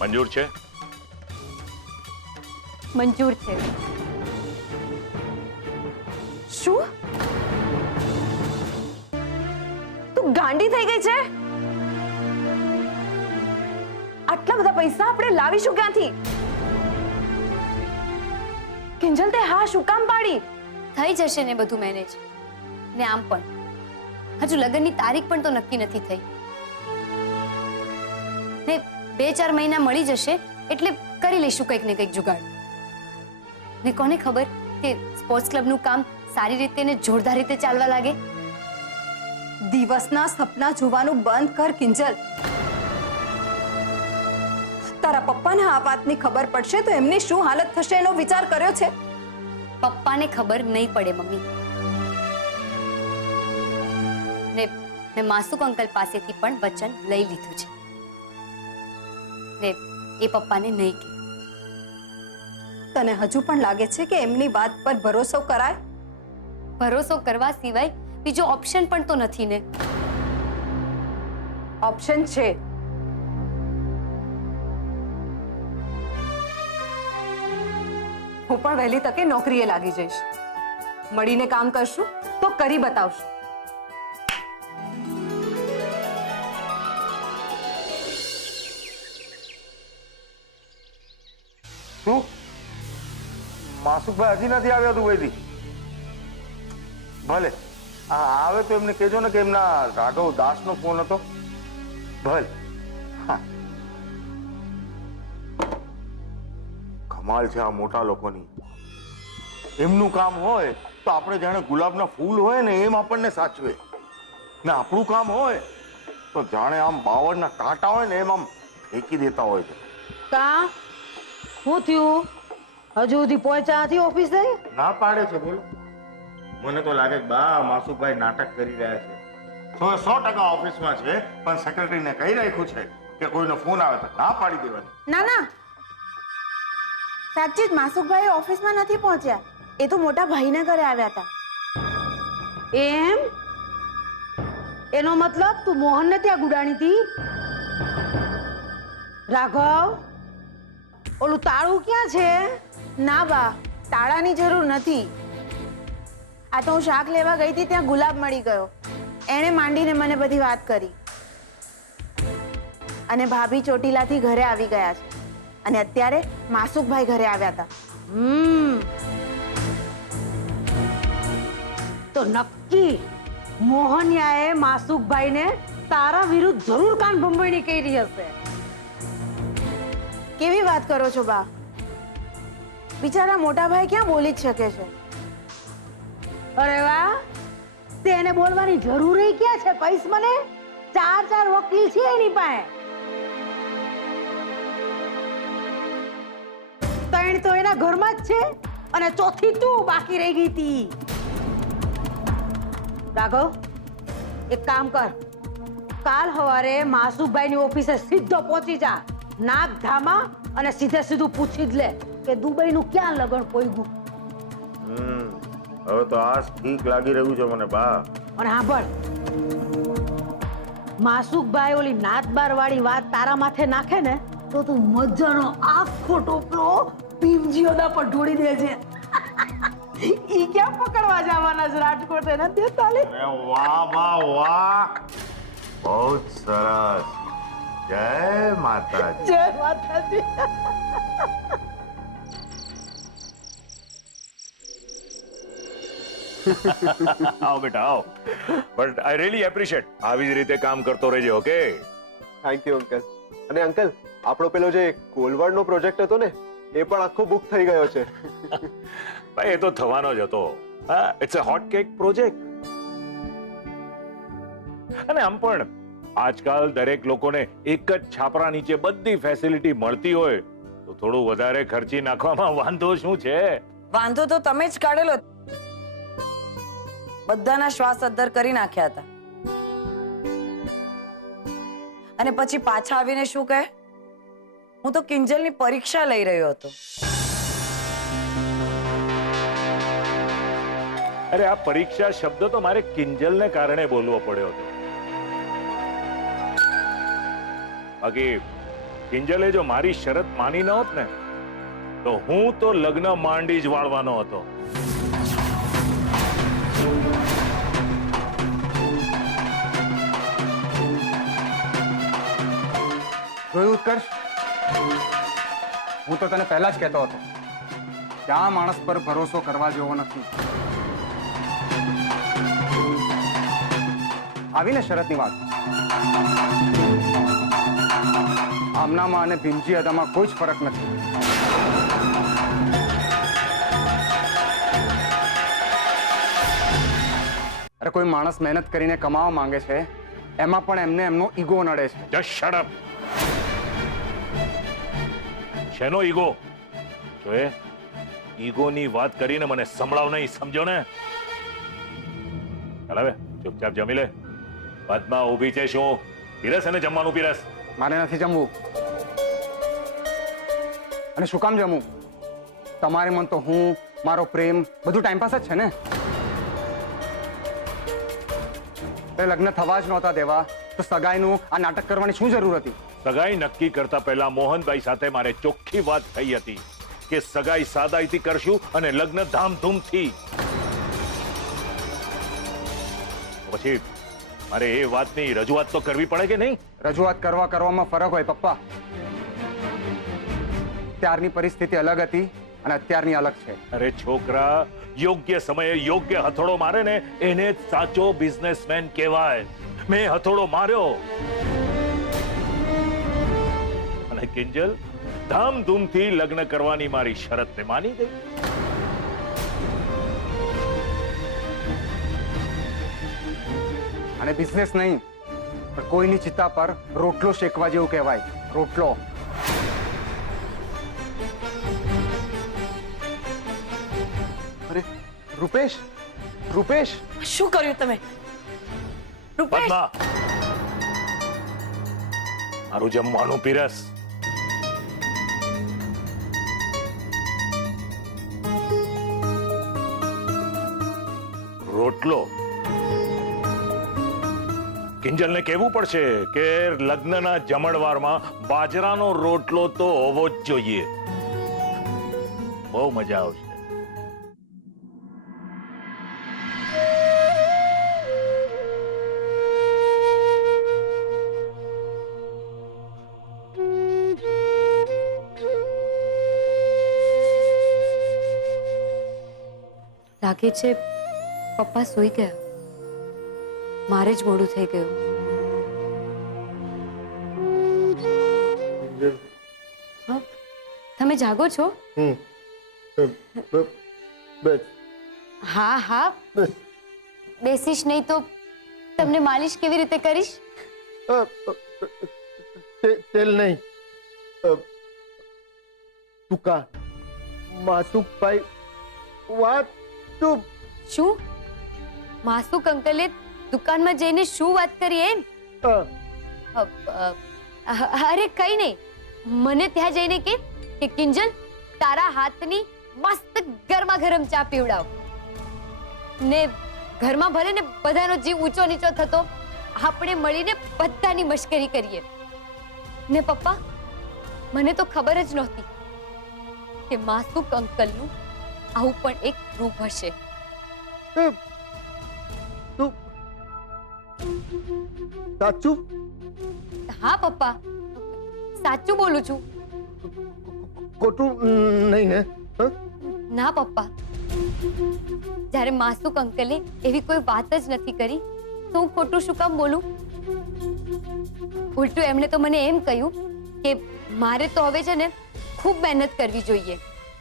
મંજૂર છે? મંજૂર છે. શું? તું ગાંડી થઈ ગઈ છે? આટલા બધા પૈસા આપણે લાવીશું ક્યાંથી? કિંજલ, તે હા શું કામ પાડી? થઈ જશે ને બધું મેનેજ. ને આમ પણ હજુ લગ્નની તારીખ પણ તો નક્કી નથી થઈ ને 2-4 મહિના મળી જશે એટલે કરી લઈશું કંઈક ને કંઈક જુગાડ. ને કોને ખબર કે સ્પોર્ટ્સ ક્લબનું કામ સારી રીતે ને જોરદાર રીતે ચાલવા લાગે. દિવસના સપના જોવાનું બંધ કર કિંજલ. તારા પપ્પાને આ વાતની ખબર પડશે તો એમની શું હાલત થશે એનો વિચાર કર્યો છે? પપ્પાને ખબર નહીં પડે મમ્મી. ને મેં માસુક અંકલ પાસેથી પણ વચન લઈ લીધું છે ને એ પપ્પાને નહીં કહે. તને હજુ પણ લાગે છે કે એમની વાત પર ભરોસો કરાય? ભરોસો કરવા સિવાય બીજો ઓપ્શન પણ તો નથી ને. ઓપ્શન છે. હું પણ વહેલી તકે નોકરીએ લાગી જઈશ. મળીને કામ કરશું તો કરી બતાવશું. શું માસુકભાઈ હજી નથી આવ્યા દુબઈથી? ભલે આવે તો એમને કહેજો ને કે એમના રાઘવ દાસનો ફોન હતો. ભલે. હા, કમાલ છે આ મોટા લોકોની. એમનું કામ હોય તો આપણે જાણે ગુલાબના ફૂલ હોય ને એમ આપણને સાચવે, ને આપણું કામ હોય તો જાણે આમ બાવળના કાંટા હોય ને એમ આમ ફેંકી દેતા હોય છે. કા શું થયું? હજુ સુધી પહોંચ્યા નથી ઓફિસે? ના પાડે છે. બોલો. મને તો લાગે બા માસુભાઈ નાટક કરી રહ્યા છે. 100% ઓફિસમાં છે, પણ સેક્રેટરીને કહી રાખ્યું છે કે કોઈનો ફોન આવે તો ના પાડી દેવાની. ના ના, સાચી જ માસુકભાઈ ઓફિસમાં નથી પહોંચ્યા. એ તો મોટા ભાઈને ઘરે આવ્યા હતા. એમ? એનો મતલબ તું મોહનને ત્યાં ગુડાણી હતી? રાઘવ, ઓલું તાળું ક્યાં છે? ના બા, તાળાની જરૂર નથી. આ તો હું શાક લેવા ગઈ હતી, ત્યાં ગુલાબ મળી ગયો. એણે માંડીને મને બધી વાત કરી. અને ભાભી ચોટીલાથી ઘરે આવી ગયા છે. અને અત્યારે માસુકભાઈ ઘરે આવ્યા હતા. તો નક્કી મોહનિયાએ માસુકભાઈને તારા વિરુદ્ધ જરૂર કાન ભંભણી કરી હશે. કેવી વાત કરો છો બા? બિચારા મોટા ભાઈ ક્યાં બોલી જ શકે છે? અરે વાહ, તેને બોલવાની જરૂર ક્યાં છે? કઈશ મને. 4 વકીલ છે એની પાસે. 3 તો એના ઘરમાં જ છે અને 4થી તું બાકી રહી ગઈ હતી. રાઘવ, એક કામ કર, કાલ સવારે માસુકભાઈની ઓફિસે સીધો પહોંચી જા. નાક ધામા અને સીધે સીધું પૂછી જ લે કે દુબઈનું ક્યાં લગન પોઈગું. હવે તો આ ઠીક લાગી રહ્યું છે મને બા. અને સાંભળ, માસુકભાઈ ઓલી નાતબાર વાળી વાત તારા માથે નાખે ને તો તું મજાનો આખો ટોપલો ભીમજીઓના પર ઢોળી દેજે. ઈ ક્યાં પકડવા જવાના છે રાજકોટ? એને દેતા લે. વાહ વાહ વાહ, બહુ સરસ. જય માતાજી. જય માતાજી. આવો બેટા આવો. But I really appreciate. આવી જ રીતે કામ કરતો રહેજો. Okay, thank you uncle. અને અંકલ, આપણો પેલો જે કોલવડનો પ્રોજેક્ટ હતો ને, એ પણ આખો બુક થઈ ગયો છે. ભાઈ એ તો થવાનો જ હતો. હા, it's a hot cake project. અને આમ પણ આજકાલ દરેક લોકોને એક જ છાપરા નીચે બધી ફેસિલિટી મળતી હોય તો થોડું વધારે ખર્ચી નાખવામાં વાંધો શું છે? વાંધો તો તમે જ કાઢેલો. બધાના શ્વાસ અદ્ધર કરી નાખ્યા હતા અને પછી પાછા આવીને શું કહે? હું તો કિંજલની પરીક્ષા લઈ રહ્યો હતો. અરે આ પરીક્ષા શબ્દ તો મારે કિંજલને કારણે બોલવો પડ્યો હતો. બાકી કિંજલે જો મારી શરત માની ન હોત ને તો હું તો લગ્ન માંડી જ વાળવાનો હતો. જોયું ઉત્કર્ષ, હું તો તને પહેલા જ કહેતો હતો કે આ માણસ પર ભરોસો કરવા જેવો નથી. આવીને શરતની વાત, ભાવનામાં અને ભીંજી અદામાં કોઈ જ ફરક નથી. અરે કોઈ માણસ મહેનત કરીને કમાવા માંગે છે, એમાં પણ એમને એમનો ઈગો નડે છે. Just shut up. શેનો ઈગો? જોએ ઈગોની વાત કરીને મને સંભળાવ નહીં, સમજો ને? ચાલ હવે ચૂપચાપ જમી લે. પદ્મા ઊભી છે શું? પીરસ અને જમવાનું પીરસ. મારે નથી જમવું. અને શું કામ જમવું? તમારે મન તો હું, મારો પ્રેમ બધું ટાઈમપાસ જ છે ને. લગ્ન થવા જ નહોતા દેવા તો સગાઈનું આ નાટક કરવાની શું જરૂર હતી? સગાઈ નક્કી કરતા પહેલા મોહનભાઈ સાથે મારે ચોખ્ખી વાત થઈ હતી કે સગાઈ સાદાઈથી કરશું અને લગ્ન ધામધૂમથી. પછી મારે એ વાતની રજૂઆત તો કરવી પડે કે નહીં? રજૂઆત કરવામાં ફરક હોય પપ્પા. ત્યારની પરિસ્થિતિ અલગ હતી અને અત્યારની અલગ છે. અરે છોકરા, યોગ્ય સમયે યોગ્ય હથોડો મારે ને એને જ સાચો બિઝનેસમેન કહેવાય. મેં હથોડો માર્યો અને કિંજલ ધામધૂમથી લગ્ન કરવાની મારી શરતને માની ગઈ. અને બિઝનેસ નહીં પણ કોઈની ચિત્તા પર રોટલો શેકવા જેવું કહેવાય. રોટલો. અરે રૂપેશ, રૂપેશ, શું કર્યું તમે? રૂપેશ, પદ્મા, મારું જમવાનું પીરસ. રોટલો. કિંજલને કહેવું પડશે કે લગ્નના જમણવારમાં બાજરાનો રોટલો તો હોવો જ જોઈએ. બહુ મજા આવશે. લાગે છે પપ્પા સૂઈ ગયા. મારે જ મોડું થઈ ગયું. હા, તમે જાગો છો? હા હા, બેસીશ નહીં તો તમને માલિશ કેવી રીતે કરીશ? તેલ નહીં, તુકા. માસુકભાઈ વાત તું શું? માસુક અંકલે દુકાનમાં જઈને શું વાત કરી એમ? અરે કઈ નહીં, મને ત્યાં જઈને કે કિંજલ તારા હાથની મસ્ત ગરમા ગરમ ચા પીવડાવ ને ઘરમાં ભલે ને બધાનો જીવ ઊંચો નીચો થતો, આપણે મળીને બધાની મશ્કરી કરીએ. ને પપ્પા, મને તો ખબર જ નહોતી કે માસુક અંકલનું આવું પણ એક રૂપ હશે. સાચું? હા પપ્પા, સાચું બોલું છું. ખોટું નહીં ને? ના પપ્પા, જ્યારે માસુક અંકલે એવી કોઈ વાત જ નથી કરી તો હું ખોટું શું કામ બોલું? ઉલટું એમણે તો મને એમ કહ્યું કે મારે તો હવે છે ને ખૂબ મહેનત કરવી જોઈએ,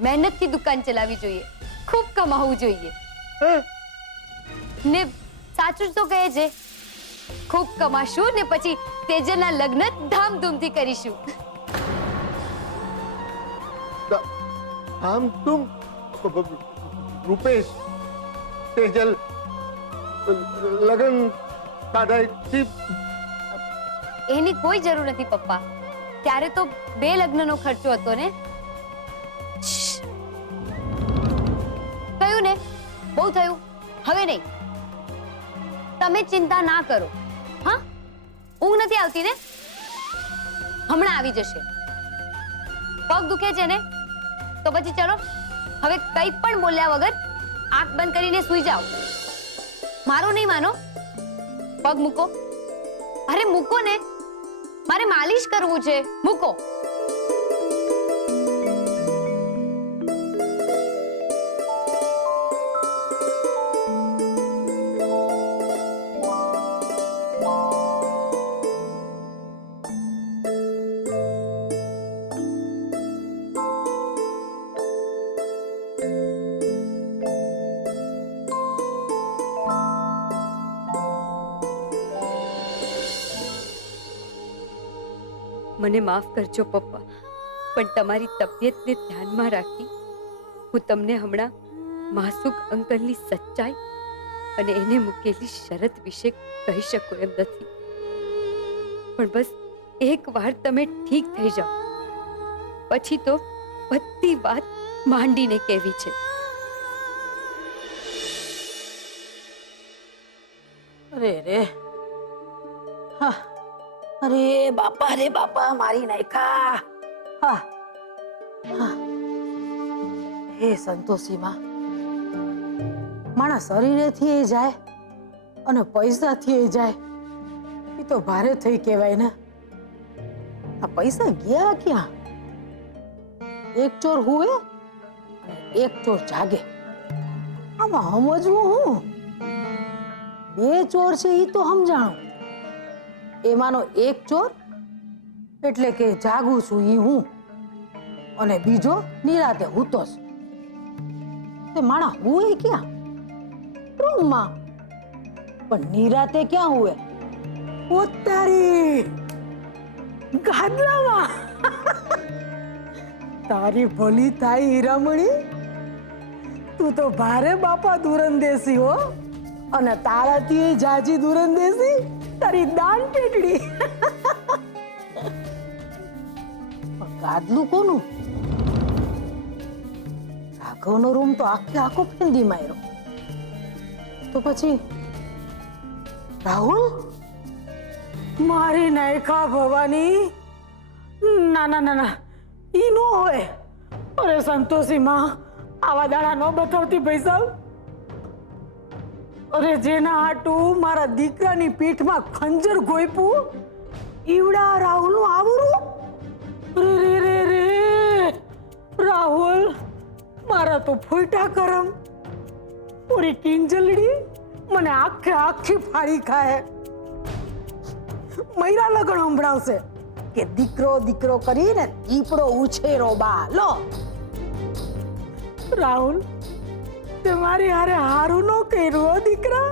મહેનતથી દુકાન ચલાવવી જોઈએ, ખૂબ કમાવું જોઈએ. ને સાચું જ તો કહે છે, ખૂબ કમાશું ને પછી તેજલના લગ્ન ધામધૂમથી કરીશું. આમ તું રૂપેશ, તેજલ લગન સાદાઈથી એની કોઈ જરૂર નથી પપ્પા. ત્યારે તો 2 લગ્નનો ખર્ચો હતો ને. કહ્યું ને, બહુ થયું, હવે નહીં. તમે ચિંતા ના કરો. હા, ઊંઘ નથી આવતી ને? હમણાં આવી જશે. પગ દુખે છે ને? તો પછી ચલો હવે કંઈ પણ બોલ્યા વગર આંખ બંધ કરીને સૂઈ જાઓ. મારો નહીં માનો, પગ મૂકો. અરે મૂકો ને, મારે માલિશ કરવું છે. મૂકો. મને માફ કરજો પપ્પા, પણ તમારી તબિયતને ધ્યાનમાં રાખી હું તમને હમણાં માસુક અંકલની સચ્ચાઈ અને એને મૂકેલી શરત વિશે કહી શકું એમ નથી. પણ બસ એકવાર તમે ઠીક થઈ જાઓ પછી તો બધી વાત માંડીને કહેવી છે. અરે રે હા, અરે બાપા મારી નાખ્યા. હા હા, હે સંતોષીમાં, માણા શરીરેથી એ જાય અને પૈસાથી એ જાય એ તો ભારે થઈ કહેવાય ને. આ પૈસા ગયા ક્યાં? એક ચોર હુવે અને એક ચોર જાગે, આમાં સમજવું હું? બે ચોર છે એ તો સમજાણું, એમાંનો એક ચોર એટલે કે જાગું છું ઈ હું, અને બીજો નિરાતે હૂતો છું. તે માણા હુએ ક્યાં? રૂમમાં. પણ નિરાતે ક્યાં હુએ? ઉતારી ગાદલામાં. તારી ભલી થાય હીરામણી, તું તો ભારે બાપા દુરંદેશી હો, અને તારાથી જાજી દુરંદેશી તારી દાન પેટડી. ગાદલું કોનું? રાઘવનો રૂમ તો આખો ફેંદી માર્યો. તો પછી રાહુલ? મારી નાયકા ભવાની. ના ના ના ના, ઈ નો હોય. અરે સંતોષી માં, આવા દાડા ન બતાવતી પૈસા. અરે જેના હાટું મારા દીકરાની પીઠમાં ખંજર ગોઈપું, ઈવડા રાહુલનું આવરું. રે રે રે રે રાહુલ, મારા તો ફૂટા કરમ. પૂરી કિંજલડી મને આખી ફાડી ખાય. મૈરા લગણ સંભળાવશે કે દીકરો કરીને દીપડો ઉછેરો બા. લો રાહુલ, તે મારી હારે હારું ન કર્યું દીકરા.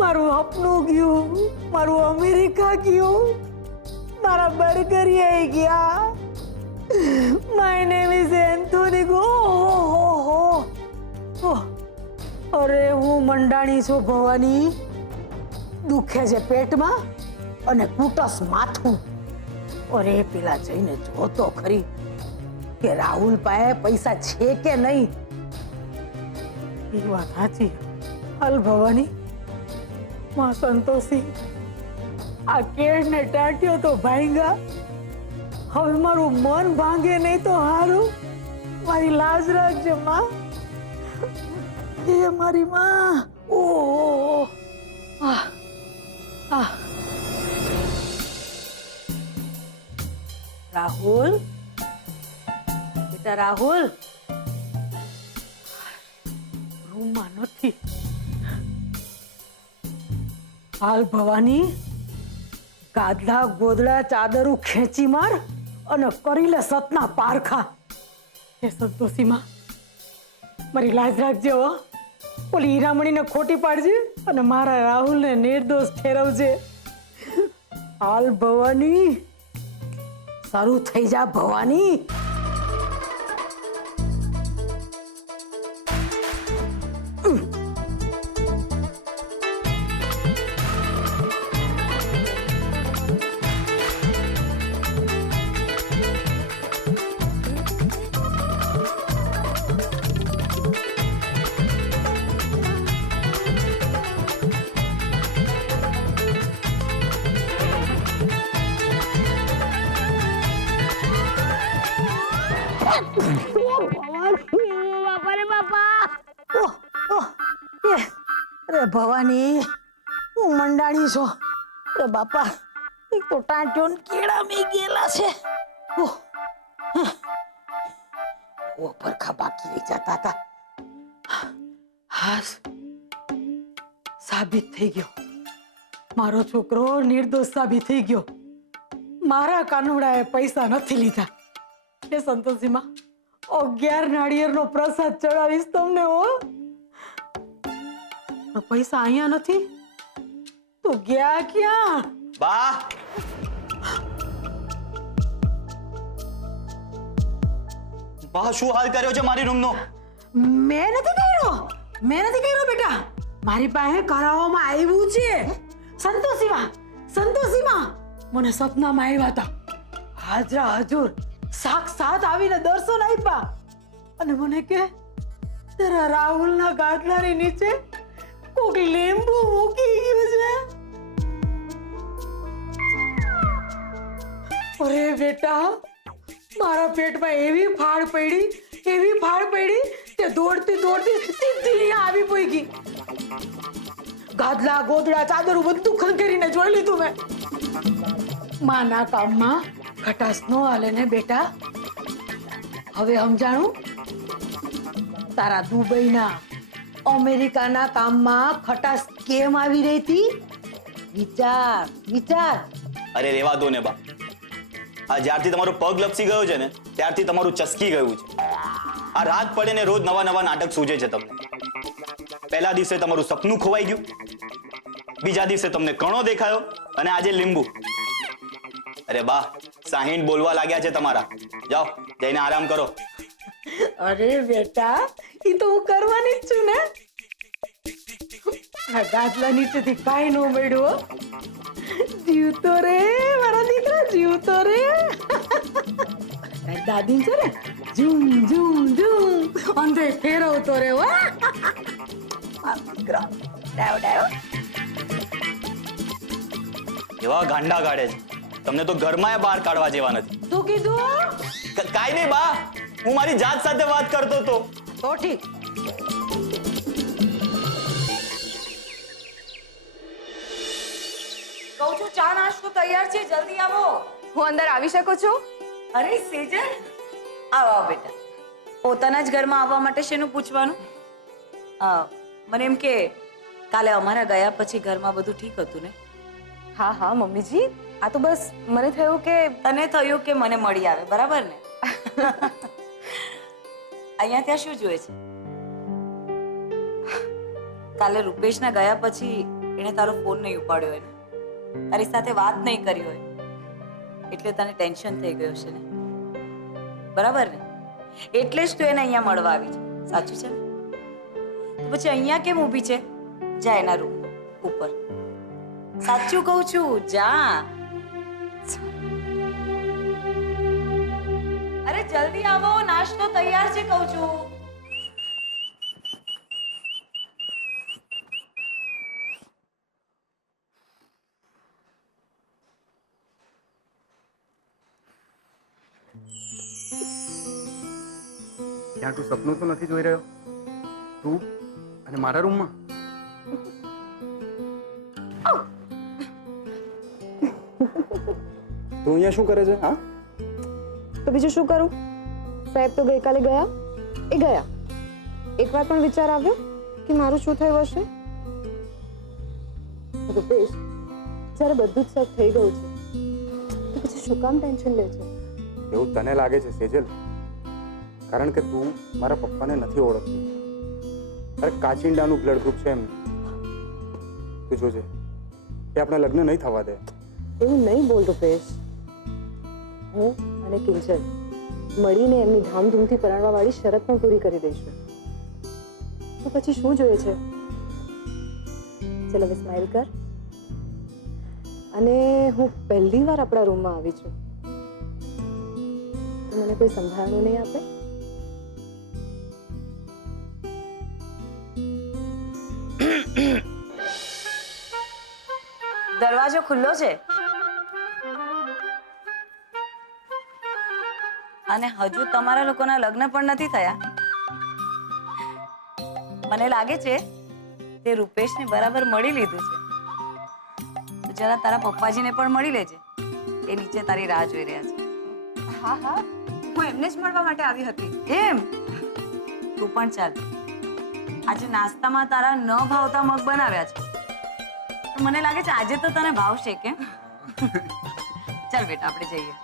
મારું સપનું ગયું, મારું અમેરિકા ગયું, મારા બર્ગરિયા ગયા. My name is Anthony go. અરે હું મંડાણી છું ભવાની. દુખે છે પેટમાં અને કૂટસ માથું. અરે પેલા જઈને જોતો ખરી કે રાહુલ પાસે પૈસા છે કે નહીં. એ વાત સાચી. હાલ ભવાની, માં સંતોષી, આ કેળ ને ટાટ્યો તો ભાંગા. હવે મારું મન ભાંગે નહીં તો હારું. મારી લાજ રાખજે માં. એ મારી માં. ઓ આહ આહ. રાહુલ, બેટા રાહુલ, રૂમમાં નથી. હાલ ભવાની, ગાદલા ગોદડા ચાદરું ખેંચી માર અને કરી લે સતના પારખા. હે સંતોષીમાં, મારી લાજ રાખજે હો. ઓલી હીરામણીને ખોટી પાડજે અને મારા રાહુલને નિર્દોષ ઠેરવજે. હાલ ભવાની, સારું થઈ જા ભવાની. અરે ભવાની, હું મંડાણી છો. અરે બાપા, એક તો ટાંટ્યો ને કેળા મે ગયેલા છે. ઓ પરખા બાકી રહી જતા હતા. હાસ સાબિત થઈ ગયો. મારો છોકરો નિર્દોષ સાબિત થઈ ગયો. મારા કાનુડાએ પૈસા નથી લીધા. એ સંતોષીમાં 11 નાળિયેરનો પ્રસાદ ચડાવીશ તમને હો. પૈસા અહીંયા નથી તો ગયા ક્યાં? બા વાહ, શું હાલ કર્યો છે મારી રૂમનો? મેં નથી કર્યો બેટા. મારી પાસે કરાવવામાં આવ્યું છે. સંતોષીમાં મને સપનામાં આવ્યા હતા. હાજરા હજુર સાક્ષાત આવીને દર્શન આપ્યા અને મને કે તારા રાહુલના ગાદલાની નીચે કોક લીંબુ મૂકી ગયું છે. અરે બેટા, મારા પેટમાં એવી ફાળ પડી તે દોડતી સીધી અહીંયા આવી પડી. ગાદલા ગોદડા ચાદરો બધું ખંખેરીને જોઈ લીધું મેં. માના કામમાં ખટાસ નો હાલે ને બેટા. હવે સમજાણું? તારા દુબઈના અમેરિકાના કામમાં ખટાસ કેમ આવી રહી હતી? વિચાર. અરે રેવા દો ને બા. આ જ્યારથી તમારો પગ લપસી ગયો છે ને ત્યારથી તમારું ચસકી ગયું છે. આ રાત પડે ને રોજ નવા નાટક સૂજે છે તમને. પહેલા દિવસે તમારું સપનું ખોવાઈ ગયું, બીજા દિવસે તમને કણો દેખાયો અને આજે લીંબુ. અરે બા, 60 બોલવા લાગ્યા છે તમારા. જાઓ જઈને આરામ કરો. અરે બેટા, ઈ તો હું કરવાની જ છું ને. આ ગાદલા નીચેથી કાંઈ ન મળ્યું. જીવતો રે મારા દીકરા, જીવતો રે. તારી દાદી છે ને, ઝૂમ ઝૂમ ઝૂમ અંધે ફેરવતો રે. એવા ગાંડા કાઢે છે, તમને તો ઘરમાં બહાર કાઢવા જેવા નથી. શું કીધું? કાઈ નહીં બા, હું મારી જાત સાથે વાત કરતો હતો. તો ઠીક. કહું છું ચા નાસ્તો તૈયાર છે, જલ્દી આવો. હું અંદર આવી શકું છું? અરે સેજલ, આવો બેટા. પોતાના જ ઘરમાં આવવા માટે શેનું પૂછવાનું? મને એમ કે કાલે અમારા ગયા પછી ઘરમાં બધું ઠીક હતું ને? હા મમ્મીજી, આ તો બસ મને થયું કે તને થયું કે મને મળી આવે, બરાબર ને? અહીંયા ત્યાં શું જોઈએ છે? કાલે રૂપેશના ગયા પછી એણે તારો ફોન નહીં ઉપાડ્યો હોય ને, તારી સાથે વાત નહીં કરી હોય એટલે તને ટેન્શન થઈ ગયું છે ને, બરાબર ને? એટલે જ તું એને અહીંયા મળવા આવી છે, સાચું છે ને? તો પછી અહીંયા કેમ ઊભી છે? જા એના રૂમ ઉપર. સાચું કહું છું, જા. અરે જલ્દી આવો, નાસ્તો તૈયાર છે કહું છું. ત્યાં તું સપનું તો નથી જોઈ રહ્યો? તું અને મારા રૂમમાં? તું અહીંયા શું કરે છે? હા, તો બીજું શું કરું? સાહેબ તો ગઈકાલે ગયા, એ ગયા. એક વાર પણ વિચાર આવ્યો કે મારું શું થયું હશે? રૂપેશ, જ્યારે બધું જ સેટ થઈ ગયું છે તો પછી શું કામ ટેન્શન લે છે? એવું તને લાગે છે સેજલ? કારણ કે તું મારા પપ્પાને નથી ઓળખતી. અરે કાચિંડાનું બ્લડ ગ્રુપ છે એમને. તું જોજે કે આપણા લગ્ન નહીં થવા દે. એવું નહીં બોલ રૂપેશ. હું અને કિંજલ મળીને એમની ધામધૂમથી પરણવા વાળી શરત પણ પૂરી કરી દઈશું. તો પછી શું જોઈએ છે? ચલ હવે સ્માઈલ કર. અને હું પહેલી વાર આપણા રૂમમાં આવી છું, તો મને કોઈ સંભાળવાનું નહીં આપે? દરવાજો ખુલ્લો છે અને હજુ તમારા લોકોના લગ્ન પણ નથી થયા. મને લાગે છે તે રૂપેશને બરાબર મળી લીધું છે. તો જરા તારા પપ્પાજીને પણ મળી લેજે, એ નીચે તારી રાહ જોઈ રહ્યા છે. હા, હું એમને જ મળવા માટે આવી હતી. એમ? તું પણ ચાલ. આજે નાસ્તામાં તારા ન ભાવતા મગ બનાવ્યા છે. મને લાગે છે આજે તો તને ભાવશે કેમ? ચાલ બેટા, આપણે જઈએ.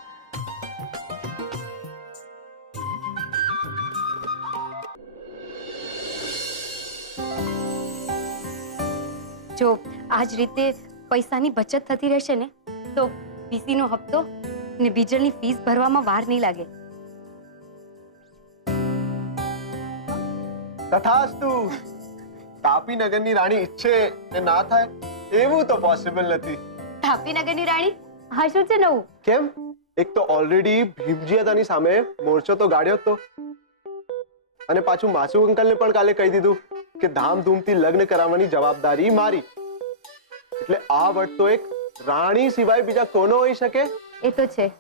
જો આ જ રીતે પૈસાની બચત થતી રહેશે ને તો પીસી નો હપ્તો ને બીજલની ફીસ ભરવામાં વાર નહીં લાગે. તથાસ્તુ. તાપી નગરની રાણી ઈચ્છે ને ના થાય એવું તો પોસિબલ નથી. તાપીનગરની રાણી હા શું છે નવું? કેમ? એક તો ઓલરેડી ભીમજી હતાની સામે મોરચો તો ગાળ્યો જ તો, અને પાછું માસુ અંકલને પણ કાલે કહી દીધું કે ધામધૂમથી લગ્ન કરાવવાની જવાબદારી મારી. એટલે આ વટ તો એક રાણી સિવાય બીજા કોનો હોઈ શકે? એ તો છે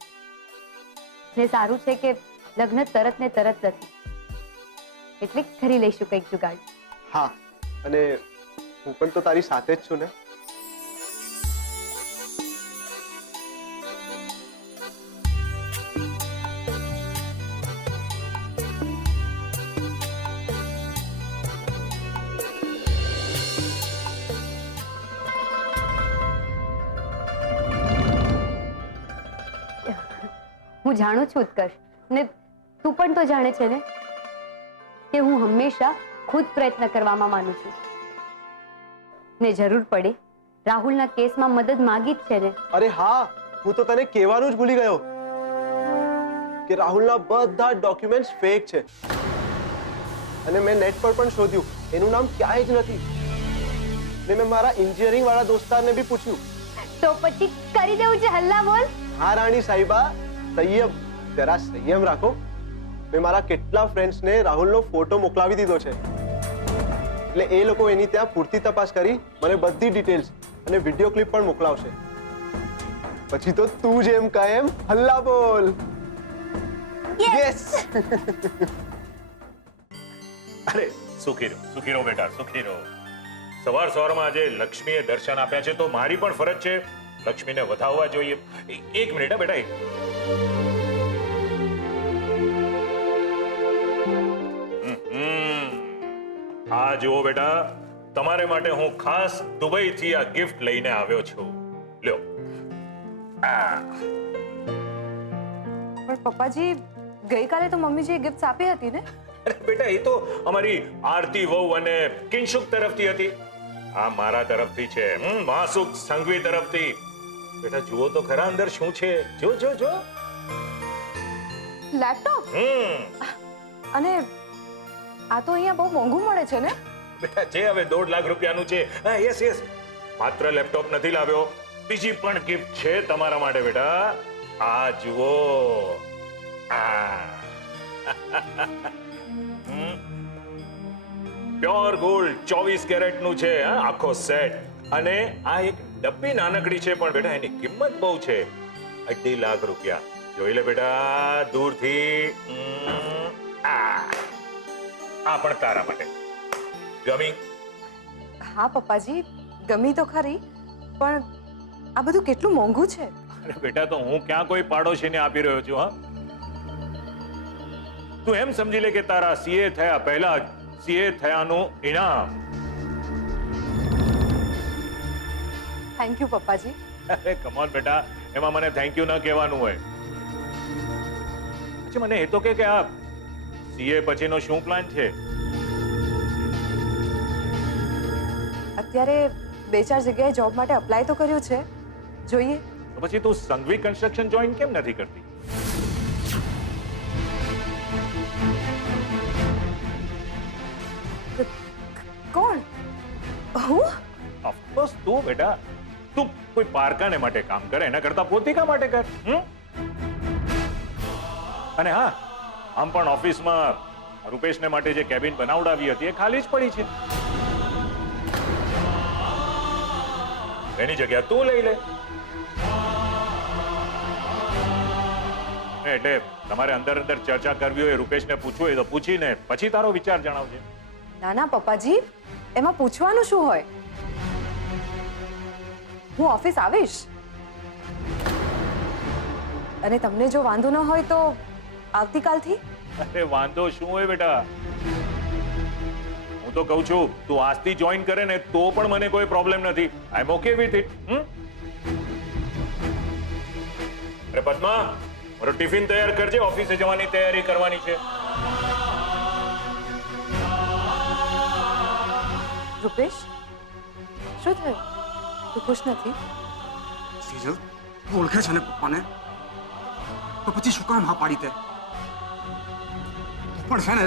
ને સારું છે કે લગ્ન તરત ને તરત નથી, એટલે કરી લઈશું કંઈક જુગાડ. હા, અને હું પણ તો તારી સાથે જ છું ને. હું જાણું છું ઉત્કર્ષ, ને તું પણ તો જાણે છે ને કે હું હંમેશા ખુદ પ્રયત્ન કરવામાં માનું છું, ને જરૂર પડે રાહુલના કેસમાં મદદ માંગી જ છે ને. અરે હા, હું તો તને કહેવાનું જ ભૂલી ગયો કે રાહુલના બધા ડોક્યુમેન્ટ્સ ફેક છે, અને મેં નેટ પર પણ શોધ્યું, એનું નામ ક્યાંય જ નથી. ને મેં મારા એન્જિનિયરિંગ વાળા દોસ્તારને બી પૂછ્યું. તો પછી કરી દેવું છે હલ્લા બોલ. હા રાણી સાહિબા, સંયમ, જરા સંયમ રાખો. મેં મારા કેટલા ફ્રેન્ડ્સને રાહુલનો ફોટો મોકલાવી દીધો છે, એટલે એ લોકો એની ત્યાં પૂરતી તપાસ કરી મને બધી ડિટેલ્સ અને વિડીયો ક્લિપ પણ મોકલાવશે. પછી તો તું જેમ કહે એમ હલ્લા બોલ. યસ. અરે સુખી રહો બેટા, સુખી રહો. સવારમાં આજે લક્ષ્મીએ દર્શન આપ્યા છે તો મારી પણ ફરજ છે લક્ષ્મીને વધાવવા જોઈએ. એક મિનિટ હા બેટા. આ જુઓ બેટા, તમારે માટે હું ખાસ દુબઈથી આ ગિફ્ટ લઈને આવ્યો છું. લ્યો. પણ પપ્પાજી, ગઈકાલે તો મમ્મીજીએ ગિફ્ટ આપી હતી ને? અરે બેટા, એ તો અમારી આરતી વહુ અને કિંશુક તરફથી હતી. આ મારા તરફથી છે, માસુક સંઘવી તરફથી. બેટા જુઓ તો ખરા અંદર શું છે. જો જો જો. લેપટોપ? અને આ તો અહીંયા બહુ મોંઘું મળે છે ને? બેટા છે હવે 1.5 લાખ રૂપિયાનું છે. હા યસ યસ. માત્ર લેપટોપ નથી લાવ્યો, બીજી પણ ગિફ્ટ છે તમારા માટે બેટા. આ જુઓ. પ્યોર ગોલ્ડ 24 કેરેટ નું છે આખો સેટ. અને આ એક ડબ્બી નાનકડી છે પણ બેટા એની કિંમત બહુ છે, 2.5 લાખ રૂપિયા. જોઈ લે બેટા દૂરથી. આ પણ તારા માટે. ગમી? હા પપ્પાજી, ગમી તો ખરી, પણ આ બધું કેટલું મોંઘું છે. અરે બેટા, તો હું ક્યાં કોઈ પાડોશીને આપી રહ્યો છું? હા, તું એમ સમજી લે કે તારા સીએ થયા પહેલા જ સીએ થયાનું ઇનામ. થેન્ક યુ પપ્પાજી. અરે કમ ઓન બેટા, એમાં મને થેન્ક યુ ન કહેવાનું હોય. પછી મને એ તો કે આ સીએ પછીનો શું પ્લાન છે? અત્યારે 2-4 જગ્યાએ જોબ માટે અપ્લાય તો કર્યું છે, જોઈએ. તો પછી તું સંઘવી કન્સ્ટ્રક્શન જોઈન કેમ નથી કરતી? કોણ? હું? ઓફકોર્સ તું બેટા. તું કોઈ પારકાને માટે કામ કરે એના કરતા પોતિકા માટે કર. અને હા, આમ પણ ઓફિસમાં રૂપેશને માટે જે કેબિન બનાવડાવી હતી એ ખાલી જ પડી છે, એની જગ્યા તું લઈ લે. એટલે તમારે અંદર અંદર ચર્ચા કરવી હોય, રૂપેશને પૂછવું હોય તો પૂછીને પછી તારો વિચાર જણાવજે. ના ના પપ્પાજી, એમાં પૂછવાનું શું હોય? હું ઓફિસ આવીશ, અને તમને જો વાંધો ન હોય તો આવતીકાલથી. અરે વાંધો શું હોય બેટા, હું તો કહું છું તું આજથી જોઈન કરે ને તો પણ મને કોઈ પ્રોબ્લેમ નથી. આઈ એમ ઓકે વિથ ઇટ. અરે પદ્મા, મારો ટિફિન તૈયાર કરજે, ઓફિસે જવાની તૈયારી કરવાની છે. રૂપેશ, શું થયું? તું ખુશ નથી? સિજલ, તું ઓળખે છે ને પપ્પાને? તો પછી શું કામ હા પાડી તે? પણ છે ને